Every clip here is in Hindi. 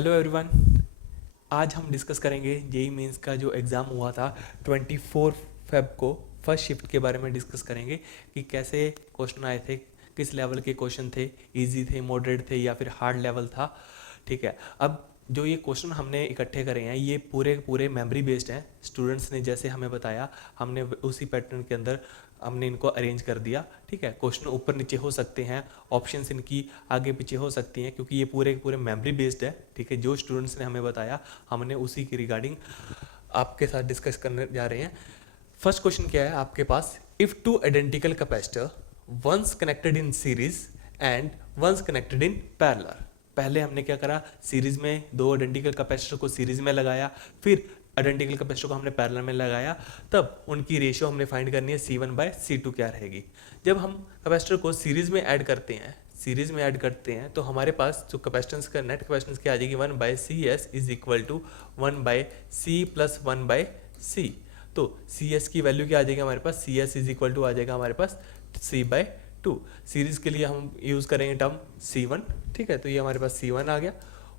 Hello everyone. आज हम डिस्कस करेंगे जेई मेंस का जो एग्ज़ाम हुआ था 24 फेब को, फर्स्ट शिफ्ट के बारे में डिस्कस करेंगे कि कैसे क्वेश्चन आए थे, किस लेवल के क्वेश्चन थे, इजी थे, मॉडरेट थे या फिर हार्ड लेवल था। ठीक है, अब जो ये क्वेश्चन हमने इकट्ठे करे हैं ये पूरे पूरे मेमोरी बेस्ड हैं। स्टूडेंट्स ने जैसे हमें बताया हमने उसी पैटर्न के अंदर हमने इनको अरेंज कर दिया। ठीक है, क्वेश्चन ऊपर नीचे हो सकते हैं, ऑप्शंस इनकी आगे पीछे हो सकती हैं क्योंकि ये पूरे पूरे मेमोरी बेस्ड है। ठीक है, जो स्टूडेंट्स ने हमें बताया हमने उसी की रिगार्डिंग आपके साथ डिस्कस करने जा रहे हैं। फर्स्ट क्वेश्चन क्या है आपके पास, if two identical capacitor once connected in series and once connected in parallel. पहले हमने क्या करा, सीरीज में दो आइडेंटिकल कैपेसिटर को सीरीज में लगाया, फिर आइडेंटिकल कैपेसिटर को हमने पैरेलल में लगाया, तब उनकी रेशियो हमने फाइंड करनी है C1/C2 क्या रहेगी। जब हम कैपेसिटर को सीरीज में ऐड करते हैं तो हमारे पास जो कैपेसिटेंस का नेट कैपेसिटेंस क्या आ जाएगी, 1/CS is equal to 1/C plus 1/C। तो CS की वैल्यू क्या आ जाएगी हमारे पास, CS इज इक्वल टू आ जाएगा हमारे पास C/2। सीरीज के लिए हम यूज़ करेंगे टर्म C1। ठीक है, तो ये हमारे पास C1 आ गया।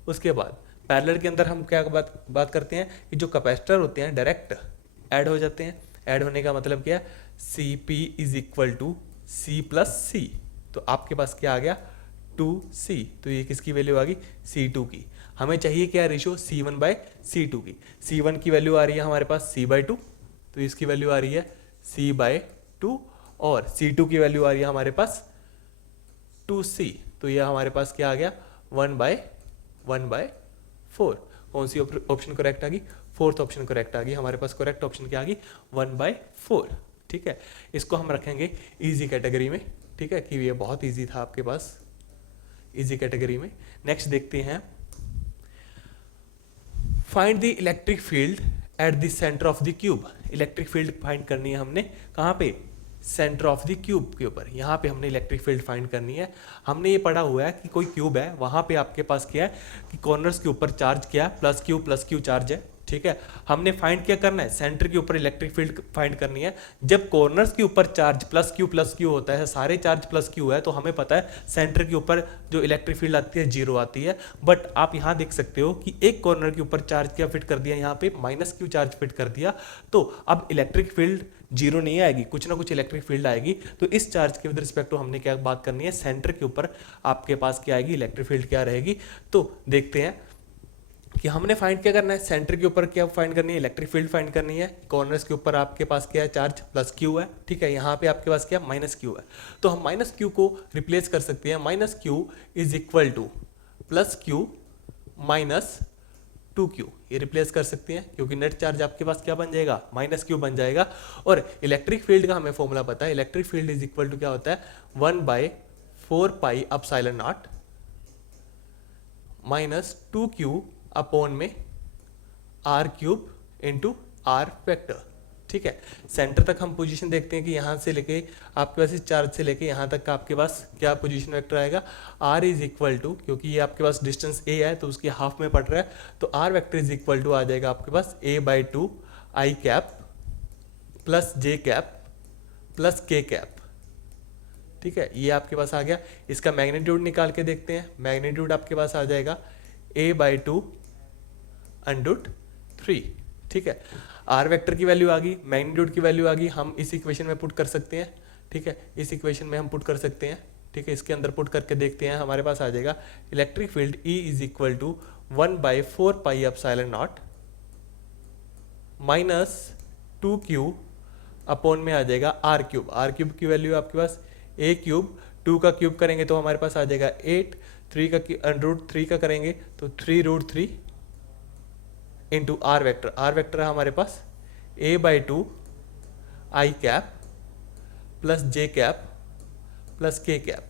उसके बाद पैरेलल के अंदर हम क्या बात करते हैं कि जो कैपेसिटर होते हैं डायरेक्ट ऐड हो जाते हैं। ऐड होने का मतलब क्या है, CP is equal to C plus C। तो आपके पास क्या आ गया 2C। तो ये किसकी वैल्यू आ गई, C2 की। हमें चाहिए क्या रेशियो, C1/C2 की। C1 की वैल्यू आ रही है हमारे पास C/2, तो इसकी वैल्यू आ रही है C/2, और C2 की वैल्यू आ रही है हमारे पास 2C। तो ये हमारे पास क्या आ गया 1/4। कौन सी ऑप्शन करेक्ट आ गई, फोर्थ ऑप्शन करेक्ट आ गई। हमारे पास करेक्ट ऑप्शन क्या आ गई 1/4। ठीक है, इसको हम रखेंगे इजी कैटेगरी में। ठीक है, कि ये बहुत इजी था आपके पास, इजी कैटेगरी में। नेक्स्ट देखते हैं, find the electric field at the centre of the cube. Electric field find करनी है हमने कहाँ पे, सेंटर ऑफ द क्यूब के ऊपर। यहाँ पे हमने इलेक्ट्रिक फील्ड फाइंड करनी है। हमने ये पढ़ा हुआ है कि कोई क्यूब है, वहाँ पे आपके पास क्या है कि कॉर्नर्स के ऊपर चार्ज क्या है, प्लस क्यू चार्ज है। ठीक है, हमने फाइंड क्या करना है, सेंटर के ऊपर इलेक्ट्रिक फील्ड फाइंड करनी है। जब कॉर्नर्स के ऊपर चार्ज प्लस क्यू होता है, सारे चार्ज प्लस क्यू है, तो हमें पता है सेंटर के ऊपर जो इलेक्ट्रिक फील्ड आती है 0 आती है। बट आप यहाँ देख सकते हो कि एक कॉर्नर के ऊपर चार्ज क्या फिट कर दिया, यहाँ पे -Q चार्ज फिट कर दिया। तो अब इलेक्ट्रिक फील्ड 0 नहीं आएगी, कुछ ना कुछ इलेक्ट्रिक फील्ड आएगी। तो इस चार्ज के विद रिस्पेक्ट टू हमने क्या बात करनी है, सेंटर के ऊपर आपके पास क्या आएगी, इलेक्ट्रिक फील्ड क्या रहेगी। तो देखते हैं कि हमने फाइंड क्या करना है, सेंटर के ऊपर क्या फाइंड करनी है, इलेक्ट्रिक फील्ड फाइंड करनी है। कॉर्नर्स के ऊपर आपके पास क्या है, चार्ज +Q है। ठीक है, यहाँ पे आपके पास क्या -Q है। तो हम -Q को रिप्लेस कर सकते हैं, -Q is equal to +Q -2Q। ये रिप्लेस कर सकते हैं क्योंकि नेट चार्ज आपके पास क्या बन जाएगा, -Q बन जाएगा। और इलेक्ट्रिक फील्ड का हमें फॉर्मूला पता है, electric field is equal to क्या होता है, 1/4πε0 -2Q अपॉन में R³ इंटू R वेक्टर। ठीक है, सेंटर तक हम पोजीशन देखते हैं कि यहाँ से लेके आपके पास इस चार्ज से लेके यहाँ तक का आपके पास क्या पोजीशन वेक्टर आएगा, R इज इक्वल टू, क्योंकि ये आपके पास डिस्टेंस A है तो उसके हाफ में पड़ रहा है, तो R vector is equal to आ जाएगा आपके पास A/2 I cap plus J cap plus K cap. ठीक है, ये आपके पास आ गया। इसका मैग्नीट्यूड निकाल के देखते हैं, मैग्नीट्यूड आपके पास आ जाएगा A/2√3। ठीक है, आर वेक्टर की वैल्यू आ गई, मैग्नीट्यूड की वैल्यू आ गई, हम इस इक्वेशन में पुट कर सकते हैं। ठीक है, इस इक्वेशन में हम पुट कर सकते हैं। ठीक है, इसके अंदर पुट करके देखते हैं, हमारे पास आ जाएगा electric field E is equal to 1/4πε0 -2Q upon में आ जाएगा R³ R³ की वैल्यू आपके पास A³, 2 का क्यूब करेंगे तो हमारे पास आ जाएगा 8, 3 का √3 का करेंगे तो 3√3 इंटू R वेक्टर है हमारे पास A/2 I cap plus J cap plus K cap.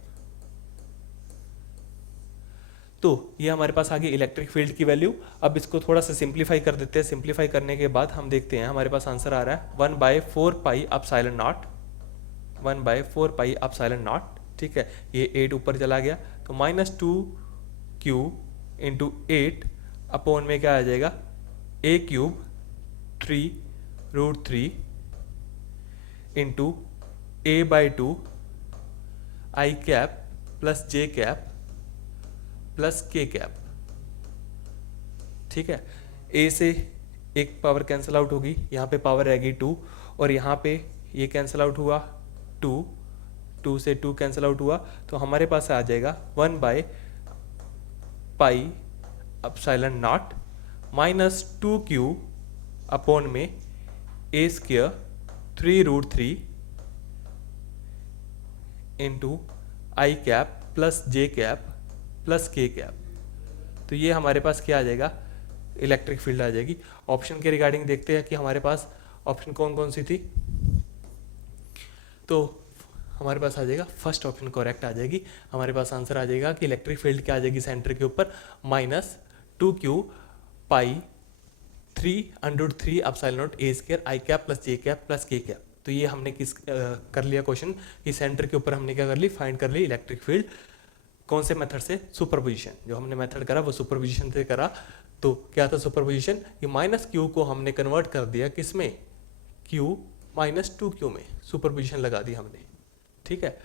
तो ये हमारे पास आ गई इलेक्ट्रिक फील्ड की वैल्यू। अब इसको थोड़ा सा सिंप्लीफाई कर देते हैं। सिंप्लीफाई करने के बाद हम देखते हैं हमारे पास आंसर आ रहा है 1/4πε0। ठीक है, ये 8 ऊपर चला गया तो -2Q इंटू 8 अपॉन में क्या आ जाएगा A³ 3√3 into A/2 I cap plus J cap plus K cap. ठीक है। ए से एक पावर कैंसिल आउट होगी, यहाँ पे पावर रहेगी 2, और यहाँ पे ये कैंसिल आउट हुआ 2, 2 से 2 कैंसिल आउट हुआ, तो हमारे पास आ जाएगा 1 by pi epsilon not minus 2q upon में ए स्क्वायर 3√3 इंटू आई कैप प्लस जे कैप प्लस के कैप। तो ये हमारे पास क्या आ जाएगा, इलेक्ट्रिक फील्ड आ जाएगी। ऑप्शन के रिगार्डिंग देखते हैं कि हमारे पास ऑप्शन कौन कौन सी थी। तो हमारे पास आ जाएगा फर्स्ट ऑप्शन करेक्ट आ जाएगी। हमारे पास आंसर आ जाएगा कि इलेक्ट्रिक फील्ड क्या आ जाएगी सेंटर के ऊपर, minus 2q pi 3√3 epsilon not a square I cap plus J cap plus के कैप। तो ये हमने कर लिया क्वेश्चन कि सेंटर के ऊपर हमने क्या कर ली, फाइंड कर ली इलेक्ट्रिक फील्ड। कौन से मेथड से, सुपरपोजिशन। जो हमने मेथड करा वो सुपरपोजिशन से करा। तो क्या था सुपरपोजिशन, कि माइनस क्यू को हमने कन्वर्ट कर दिया किस में, क्यू माइनस 2q में, सुपरपोजिशन लगा दी हमने। ठीक है।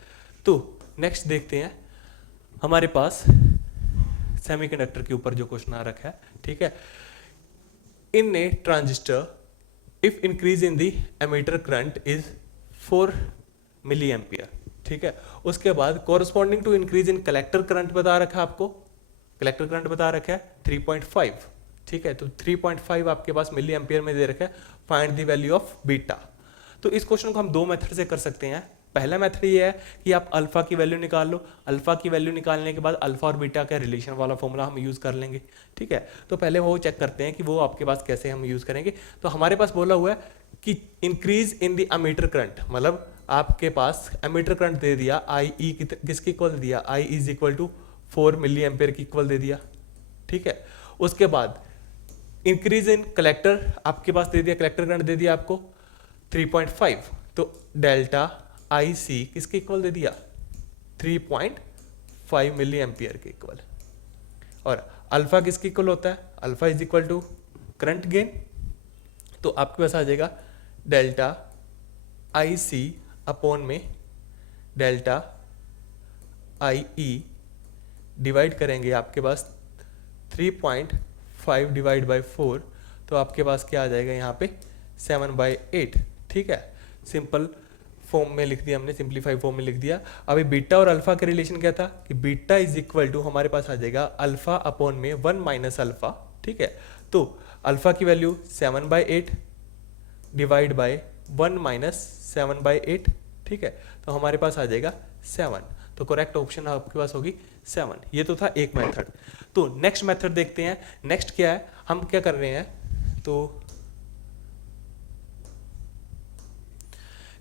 तो नेक्स्ट देखते हैं, हमारे पास सेमीकंडक्टर के ऊपर जो क्वेश्चन आ रखा है। ठीक है। In a transistor if increase in the emitter current is 4 milli ampere. ठीक है। उसके बाद corresponding to increase in collector current बता रखा है आपको, कलेक्टर करंट बता रखा है 3.5। ठीक है। तो 3.5 आपके पास मिली एम्पियर में दे रखा है, find the value of beta. तो इस क्वेश्चन को हम दो मेथड से कर सकते हैं। पहला मेथड ये है कि आप अल्फा की वैल्यू निकाल लो, अल्फा की वैल्यू निकालने के बाद अल्फा और बीटा का रिलेशन वाला फॉर्मूला हम यूज कर लेंगे। ठीक है। तो पहले वो चेक करते हैं कि वो आपके पास कैसे हम यूज करेंगे। तो हमारे पास बोला हुआ है कि increase in the ammeter current, मतलब आपके पास एमीटर करंट दे दिया आई ई किसके इक्वल दिया, I is equal to 4 milli ampere की इक्वल दे दिया। ठीक है। उसके बाद इंक्रीज इन कलेक्टर आपके पास दे दिया, कलेक्टर करंट दे दिया आपको 3.5, तो डेल्टा आई सी किसके इक्वल दे दिया, 3.5 मिली एम्पियर के इक्वल। और अल्फा किसके इक्वल होता है, alpha is equal to current gain. तो आपके पास आ जाएगा डेल्टा आई सी अपॉन में डेल्टा आई ई, डिवाइड करेंगे आपके पास 3.5 डिवाइड बाई 4, तो आपके पास क्या आ जाएगा यहाँ पे 7/8। ठीक है। सिंपल फॉर्म में लिख दिया हमने, सिंप्लीफाई फॉर्म में लिख दिया। अभी बीटा और अल्फा का रिलेशन क्या था कि बीटा इज इक्वल टू हमारे पास आ जाएगा अल्फा अपॉन में 1 माइनस अल्फा। ठीक है। तो अल्फा की वैल्यू 7/8 डिवाइड बाय 1 माइनस 7/8। ठीक है। तो हमारे पास आ जाएगा 7। तो करेक्ट ऑप्शन आपके पास होगी 7। ये तो था एक मेथड। तो नेक्स्ट मेथड देखते हैं। नेक्स्ट क्या है, हम क्या कर रहे हैं, तो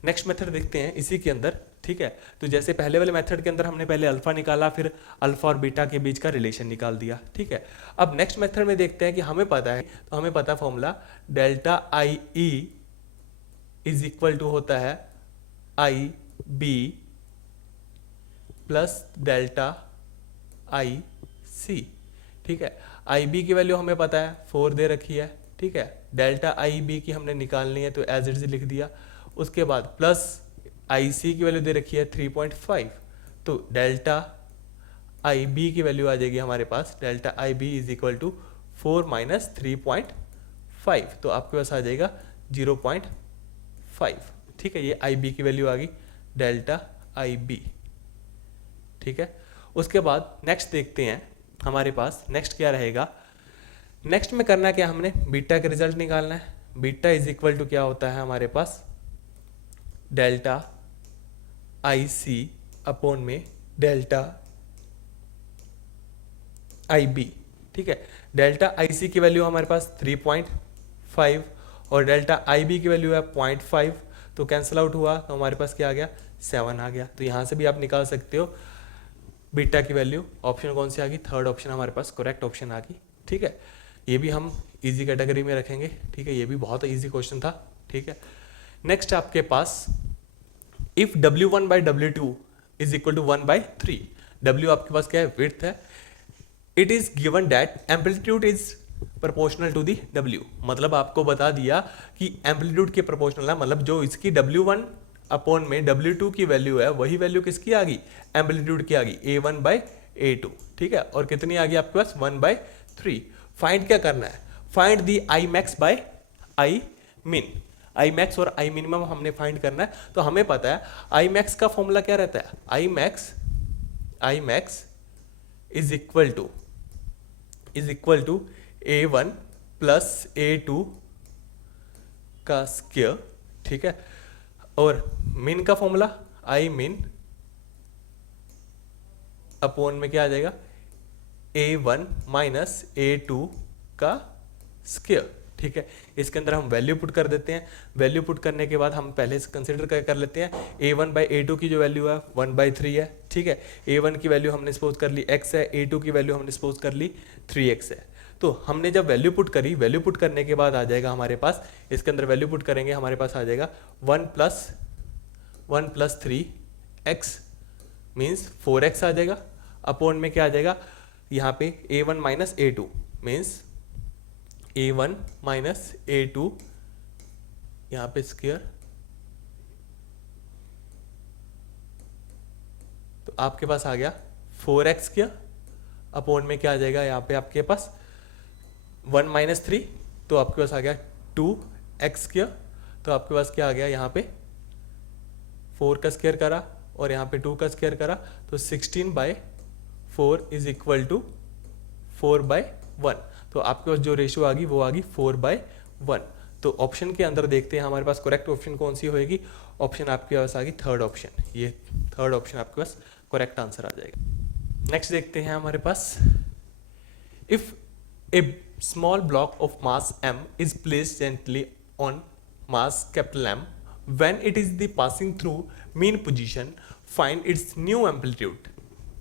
नेक्स्ट मेथड देखते हैं इसी के अंदर। ठीक है। तो जैसे पहले वाले मेथड के अंदर हमने पहले अल्फा निकाला, फिर अल्फा और बीटा के बीच का रिलेशन निकाल दिया। ठीक है। अब नेक्स्ट मेथड में देखते हैं कि हमें पता है, तो हमें पता formula delta I E is equal to होता है I B plus delta I C. ठीक है। आई बी की वैल्यू हमें पता है 4 दे रखी है। ठीक है। डेल्टा आई बी की हमने निकालनी है, तो एज इट इज लिख दिया। उसके बाद प्लस आई सी की वैल्यू दे रखी है 3.5, तो डेल्टा आई बी की वैल्यू आ जाएगी हमारे पास, delta I B is equal to 4 minus 3.5, तो आपके पास आ जाएगा 0.5। ठीक है। ये आई बी की वैल्यू आ गई, डेल्टा आई बी। ठीक है। उसके बाद नेक्स्ट देखते हैं, हमारे पास नेक्स्ट क्या रहेगा। नेक्स्ट में करना क्या, हमने बीटा का रिजल्ट निकालना है। बीटा इज इक्वल टू क्या होता है हमारे पास, डेल्टा आई सी अपॉन में डेल्टा आई बी। ठीक है। डेल्टा आई सी की वैल्यू हमारे पास 3.5 और डेल्टा आई बी की वैल्यू है 0.5, तो कैंसिल आउट हुआ, तो हमारे पास क्या आ गया, 7 आ गया। तो यहाँ से भी आप निकाल सकते हो बीटा की वैल्यू। ऑप्शन कौन सी आ गई, थर्ड ऑप्शन हमारे पास करेक्ट ऑप्शन आ गई। ठीक है। ये भी हम इजी कैटेगरी में रखेंगे। ठीक है। ये भी बहुत इजी क्वेश्चन था। ठीक है। नेक्स्ट आपके पास if W1/W2 is equal to 1/3, W आपके पास क्या है, विड्थ है। It is given that amplitude is proportional to the W, मतलब आपको बता दिया कि एम्पलीट्यूड के प्रोपोर्शनल है, मतलब जो इसकी W1 अपॉन में W2 की वैल्यू है, वही वैल्यू किसकी आ गई, एम्पलीट्यूड की आ गई, A1/A2। ठीक है। और कितनी आ गई आपके पास, 1/3। फाइंड क्या करना है, find the I max by I min, I max और आई मिनिमम हमने फाइंड करना है। तो हमें पता है आई मैक्स का फॉर्मूला क्या रहता है, I max is equal to A1 plus A2 का स्क्वायर, ठीक है। और मिन का फॉर्मूला आई मिन अपॉन में क्या आ जाएगा, A1 माइनस A2 का स्क्वायर, ठीक है। इसके अंदर हम वैल्यू पुट कर देते हैं। वैल्यू पुट करने के बाद हम पहले से कंसिडर कर लेते हैं A1 बाई A2 की जो वैल्यू है 1/3 है, ठीक है। A1 की वैल्यू हमने सपोज कर ली x है, A2 की वैल्यू हमने सपोज कर ली 3x है। तो हमने जब वैल्यू पुट करी, वैल्यू पुट करने के बाद आ जाएगा हमारे पास, इसके अंदर वैल्यू पुट करेंगे हमारे पास आ जाएगा 1 प्लस 3x मीन्स 4x आ जाएगा, अपॉन में क्या आ जाएगा यहाँ पे A1 minus A2 means A1 minus A2 यहाँ पे स्क्वायर, तो आपके पास आ गया 4x स्क्वायर, अपॉन में क्या आ जाएगा यहाँ पे आपके पास 1 माइनस 3, तो आपके पास आ गया 2x स्क्वायर, तो आपके पास क्या आ गया यहाँ पे 4 का स्क्वायर करा और यहाँ पे 2 का स्क्वायर करा, तो 16/4 इज इक्वल टू 4/1। तो आपके पास जो रेशियो आ गई वो आ गई 4/1। तो ऑप्शन के अंदर देखते हैं हमारे पास करेक्ट ऑप्शन कौन सी होएगी, ऑप्शन आपके पास आ गई थर्ड ऑप्शन, ये थर्ड ऑप्शन आपके पास करेक्ट आंसर आ जाएगा। नेक्स्ट देखते हैं हमारे पास, if a small block of mass m is placed gently on mass capital M when it is the passing through mean position, find its new amplitude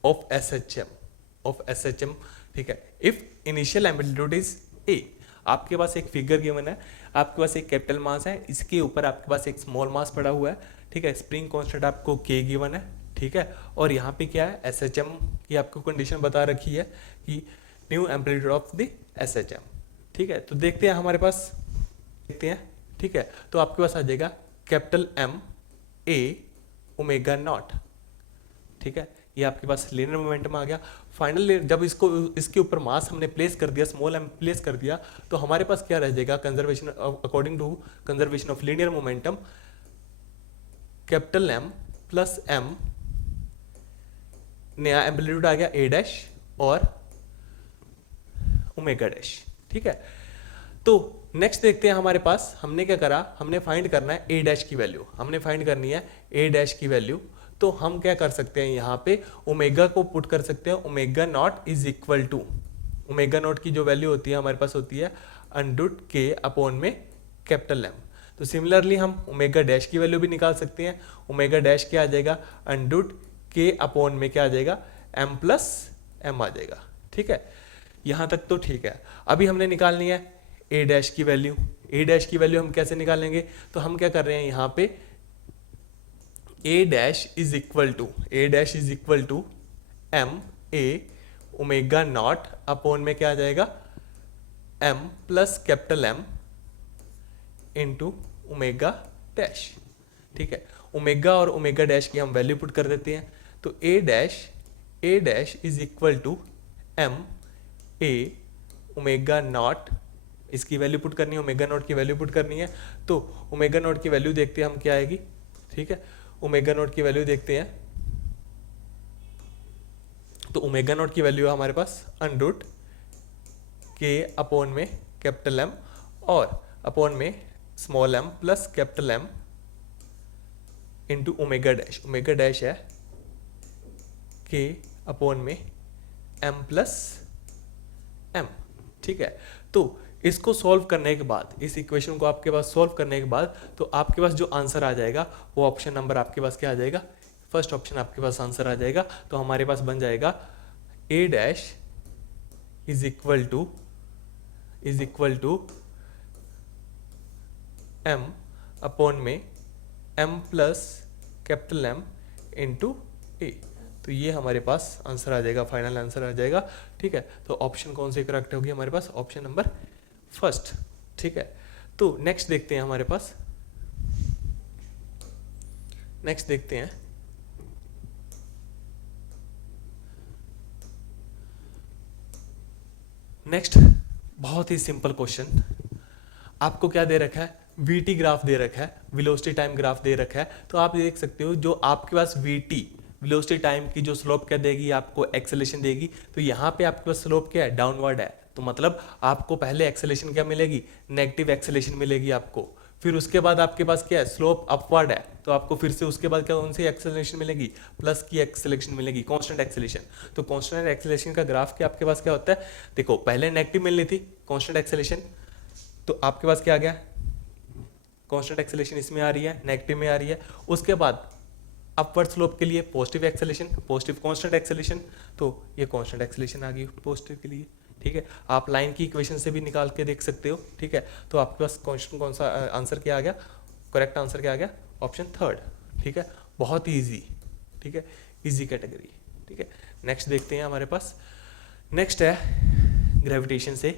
of SHM, ठीक है। If initial amplitude is a, आपके पास एक फिगर गिवन है, आपके पास एक कैपिटल मास है, इसके ऊपर आपके पास एक स्मॉल मास पड़ा हुआ है, ठीक है। स्प्रिंग कांस्टेंट आपको k गिवन है, ठीक है। और यहाँ पे क्या है SHM की आपको कंडीशन बता रखी है कि new amplitude of the SHM, ठीक है। तो देखते हैं हमारे पास, देखते हैं, ठीक है। तो आपके पास आ जाएगा capital M A omega not, ठीक है। ये आपके पास लीनियर मोमेंटम आ गया। फाइनली जब इसको इसके ऊपर मास हमने प्लेस कर दिया, स्मॉल m प्लेस कर दिया, तो हमारे पास क्या रह जाएगा, conservation according to conservation of linear momentum, capital M plus m, नया एम्पलीट्यूड आ गया a डैश और ओमेगा डैश, ठीक है। तो नेक्स्ट देखते हैं हमारे पास, हमने क्या करा, हमने फाइंड करना है a डैश की वैल्यू, हमने फाइंड करनी है a डैश की वैल्यू। तो हम क्या कर सकते हैं, यहाँ पे ओमेगा को पुट कर सकते हैं, omega not is equal to, omega not की जो वैल्यू होती है हमारे पास होती है अंडर के अपॉन में कैपिटल M। तो सिमिलरली हम ओमेगा डैश की वैल्यू भी निकाल सकते हैं, ओमेगा डैश क्या आ जाएगा अंडर के अपॉन में क्या आ जाएगा m प्लस m आ जाएगा, ठीक है। यहाँ तक तो ठीक है। अभी हमने निकालनी है a डैश की वैल्यू, a डैश की वैल्यू हम कैसे निकालेंगे, तो हम क्या कर रहे हैं यहाँ पे a dash is equal to m a omega not upon में क्या आ जाएगा m plus capital M into omega dash, ठीक है। ओमेगा और ओमेगा डैश की हम वैल्यू पुट कर देते हैं, तो a dash is equal to m a omega not, इसकी वैल्यू पुट करनी है, ओमेगा नॉट की वैल्यू पुट करनी है। तो ओमेगा नॉट की वैल्यू देखते हैं हम क्या आएगी, ठीक है। ओमेगा नॉट की वैल्यू देखते हैं, तो ओमेगा नॉट की वैल्यू है हमारे पास अंडर के अपॉन में कैपिटल M और अपॉन में small m plus capital M into omega dash, omega dash है के अपॉन में m प्लस m, ठीक है। तो इसको सॉल्व करने के बाद, इस इक्वेशन को आपके पास सॉल्व करने के बाद, तो आपके पास जो आंसर आ जाएगा वो ऑप्शन नंबर आपके पास क्या आ जाएगा, फर्स्ट ऑप्शन आपके पास आंसर आ जाएगा। तो हमारे पास बन जाएगा a dash is equal to m upon में m plus capital M into a। तो ये हमारे पास आंसर आ जाएगा, फाइनल आंसर आ जाएगा, ठीक है। तो ऑप्शन कौन सी करेक्ट होगी हमारे पास, ऑप्शन नंबर फर्स्ट, ठीक है। तो नेक्स्ट देखते हैं हमारे पास, नेक्स्ट देखते हैं नेक्स्ट बहुत ही सिंपल क्वेश्चन। आपको क्या दे रखा है, वीटी ग्राफ दे रखा है, वेलोसिटी टाइम ग्राफ दे रखा है। तो आप देख सकते हो जो आपके पास वीटी वेलोसिटी टाइम की जो स्लोप क्या देगी, आपको एक्सेलेरेशन देगी। तो यहाँ पे आपके पास स्लोप क्या है, डाउनवर्ड है। तो मतलब आपको पहले एक्सेलेरेशन क्या मिलेगी, नेगेटिव एक्सेलेरेशन मिलेगी आपको। फिर उसके बाद आपके पास क्या है, स्लोप अपवर्ड है। तो आपको फिर से उसके बाद क्या कौन सी एक्सेलरेशन मिलेगी, प्लस की एक्सेलरेशन मिलेगी, कांस्टेंट एक्सेलरेशन। तो कांस्टेंट एक्सेलरेशन का ग्राफ के आपके पास क्या होता है, देखो पहले नेगेटिव मिलनी थी कांस्टेंट एक्सेलरेशन, तो आपके पास क्या आ गया, कांस्टेंट एक्सेलरेशन इसमें आ रही है, नेगेटिव में आ रही है। उसके बाद अपवर्ड स्लोप के लिए positive acceleration, positive constant acceleration, तो ये कांस्टेंट एक्सेलरेशन आ गई पॉजिटिव के लिए। ठीक है, आप लाइन की इक्वेशन से भी निकाल के देख सकते हो। ठीक है, तो आपके पास क्वेश्चन कौन सा आंसर क्या आ गया, करेक्ट आंसर क्या आ गया, ऑप्शन थर्ड। ठीक है, बहुत ही ईजी। ठीक है, इजी कैटेगरी। ठीक है, नेक्स्ट देखते हैं हमारे पास। नेक्स्ट है ग्रेविटेशन से।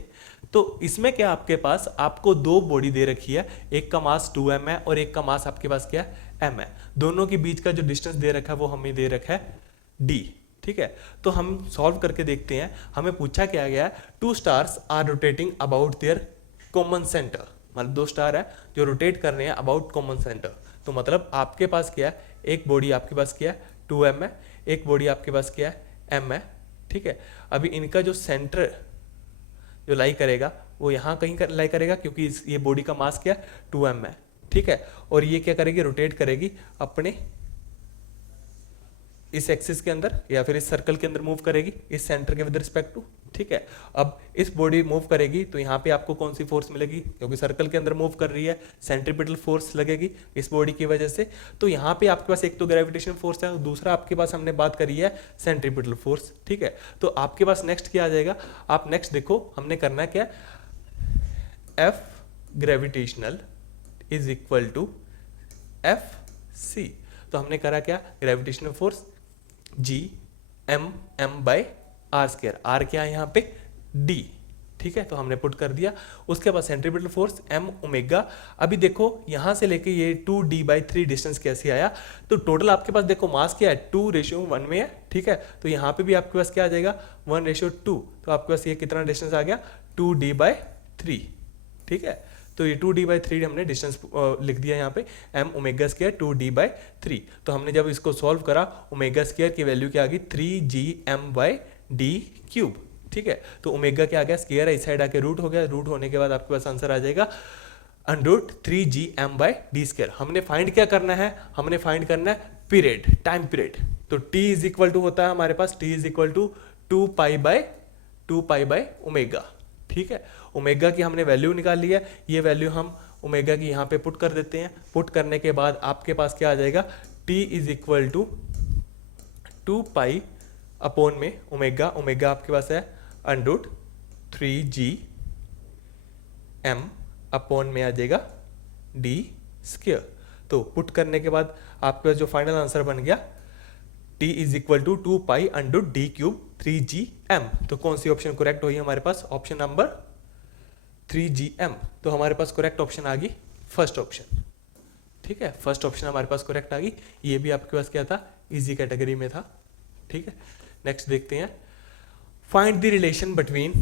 तो इसमें क्या आपके पास आपको दो बॉडी दे रखी है, एक का मास 2m है और एक का मास आपके पास क्या है, m है। दोनों के बीच का जो डिस्टेंस दे रखा है वो हमें दे रखा है d। ठीक है, तो हम सॉल्व करके देखते हैं। हमें पूछा क्या गया है, two stars are rotating about their common centre. मतलब दो स्टार है जो रोटेट कर रहे हैं अबाउट कॉमन सेंटर। तो मतलब आपके पास क्या है, एक बॉडी आपके पास क्या है 2m है, एक बॉडी आपके पास क्या है m है। ठीक है, अभी इनका जो सेंटर जो लाई करेगा वो यहाँ कहीं लाई करेगा, क्योंकि ये बॉडी का मास क्या है 2m है। ठीक है, और ये क्या करेगी, रोटेट करेगी अपने इस एक्सिस के अंदर या फिर इस सर्कल के अंदर मूव करेगी, इस सेंटर के विद रिस्पेक्ट टू। ठीक है, अब इस बॉडी मूव करेगी तो यहाँ पे आपको कौन सी फोर्स मिलेगी, क्योंकि सर्कल के अंदर मूव कर रही है, सेंट्रीपिटल फोर्स लगेगी इस बॉडी की वजह से। तो यहाँ पे आपके पास एक तो ग्रेविटेशन फोर्स है, दूसरा आपके पास हमने बात करी है सेंट्रीपिटल फोर्स। ठीक है, तो आपके पास नेक्स्ट क्या आ जाएगा, आप नेक्स्ट देखो हमने करना क्या, F gravitational is equal to F C. तो हमने करा क्या, gravitational force G M M by R square, R क्या है यहाँ पे डी। ठीक है, तो हमने पुट कर दिया। उसके बाद सेंट्रीपिटल फोर्स एम ओमेगा। अभी देखो यहाँ से लेके ये 2d/3 डिस्टेंस कैसे आया, तो टोटल आपके पास देखो मास क्या है 2:1 में है। ठीक है, तो यहाँ पे भी आपके पास क्या आ जाएगा 1:2। तो आपके पास ये कितना डिस्टेंस आ गया 2d/3। ठीक है, तो ये 2d/3 हमने डिस्टेंस लिख दिया यहाँ पे, m ओमेगा स्क्वायर 2d/3। तो हमने जब इसको सॉल्व करा, ओमेगा स्क्वायर की वैल्यू क्या आ गई 3gm/d³। ठीक है, तो ओमेगा क्या आ गया, स्क्वायर इस साइड आके रूट हो गया, रूट होने के बाद आपके पास आंसर आ जाएगा √3gm/d²। हमने फाइंड क्या करना है, हमने फाइंड करना है पीरियड, टाइम पीरियड। तो t इज इक्वल टू होता है हमारे पास, t is equal to 2π/2π omega. ठीक है, ओमेगा की हमने वैल्यू निकाल ली है, ये वैल्यू हम ओमेगा की यहाँ पे पुट कर देते हैं। पुट करने के बाद आपके पास क्या आ जाएगा, t is equal to 2π upon में ओमेगा, ओमेगा आपके पास है √3gm अपॉन में आ जाएगा d²। तो पुट करने के बाद आपके पास जो फाइनल आंसर बन गया t is equal to 2π√d³ 3gm। तो कौन सी ऑप्शन करेक्ट हुई हमारे पास, ऑप्शन नंबर 3gm। तो हमारे पास करेक्ट ऑप्शन आ गई फर्स्ट ऑप्शन। ठीक है, फर्स्ट ऑप्शन हमारे पास करेक्ट आ गई। ये भी आपके पास क्या था, इजी कैटेगरी में था। ठीक है, नेक्स्ट देखते हैं, find the relation between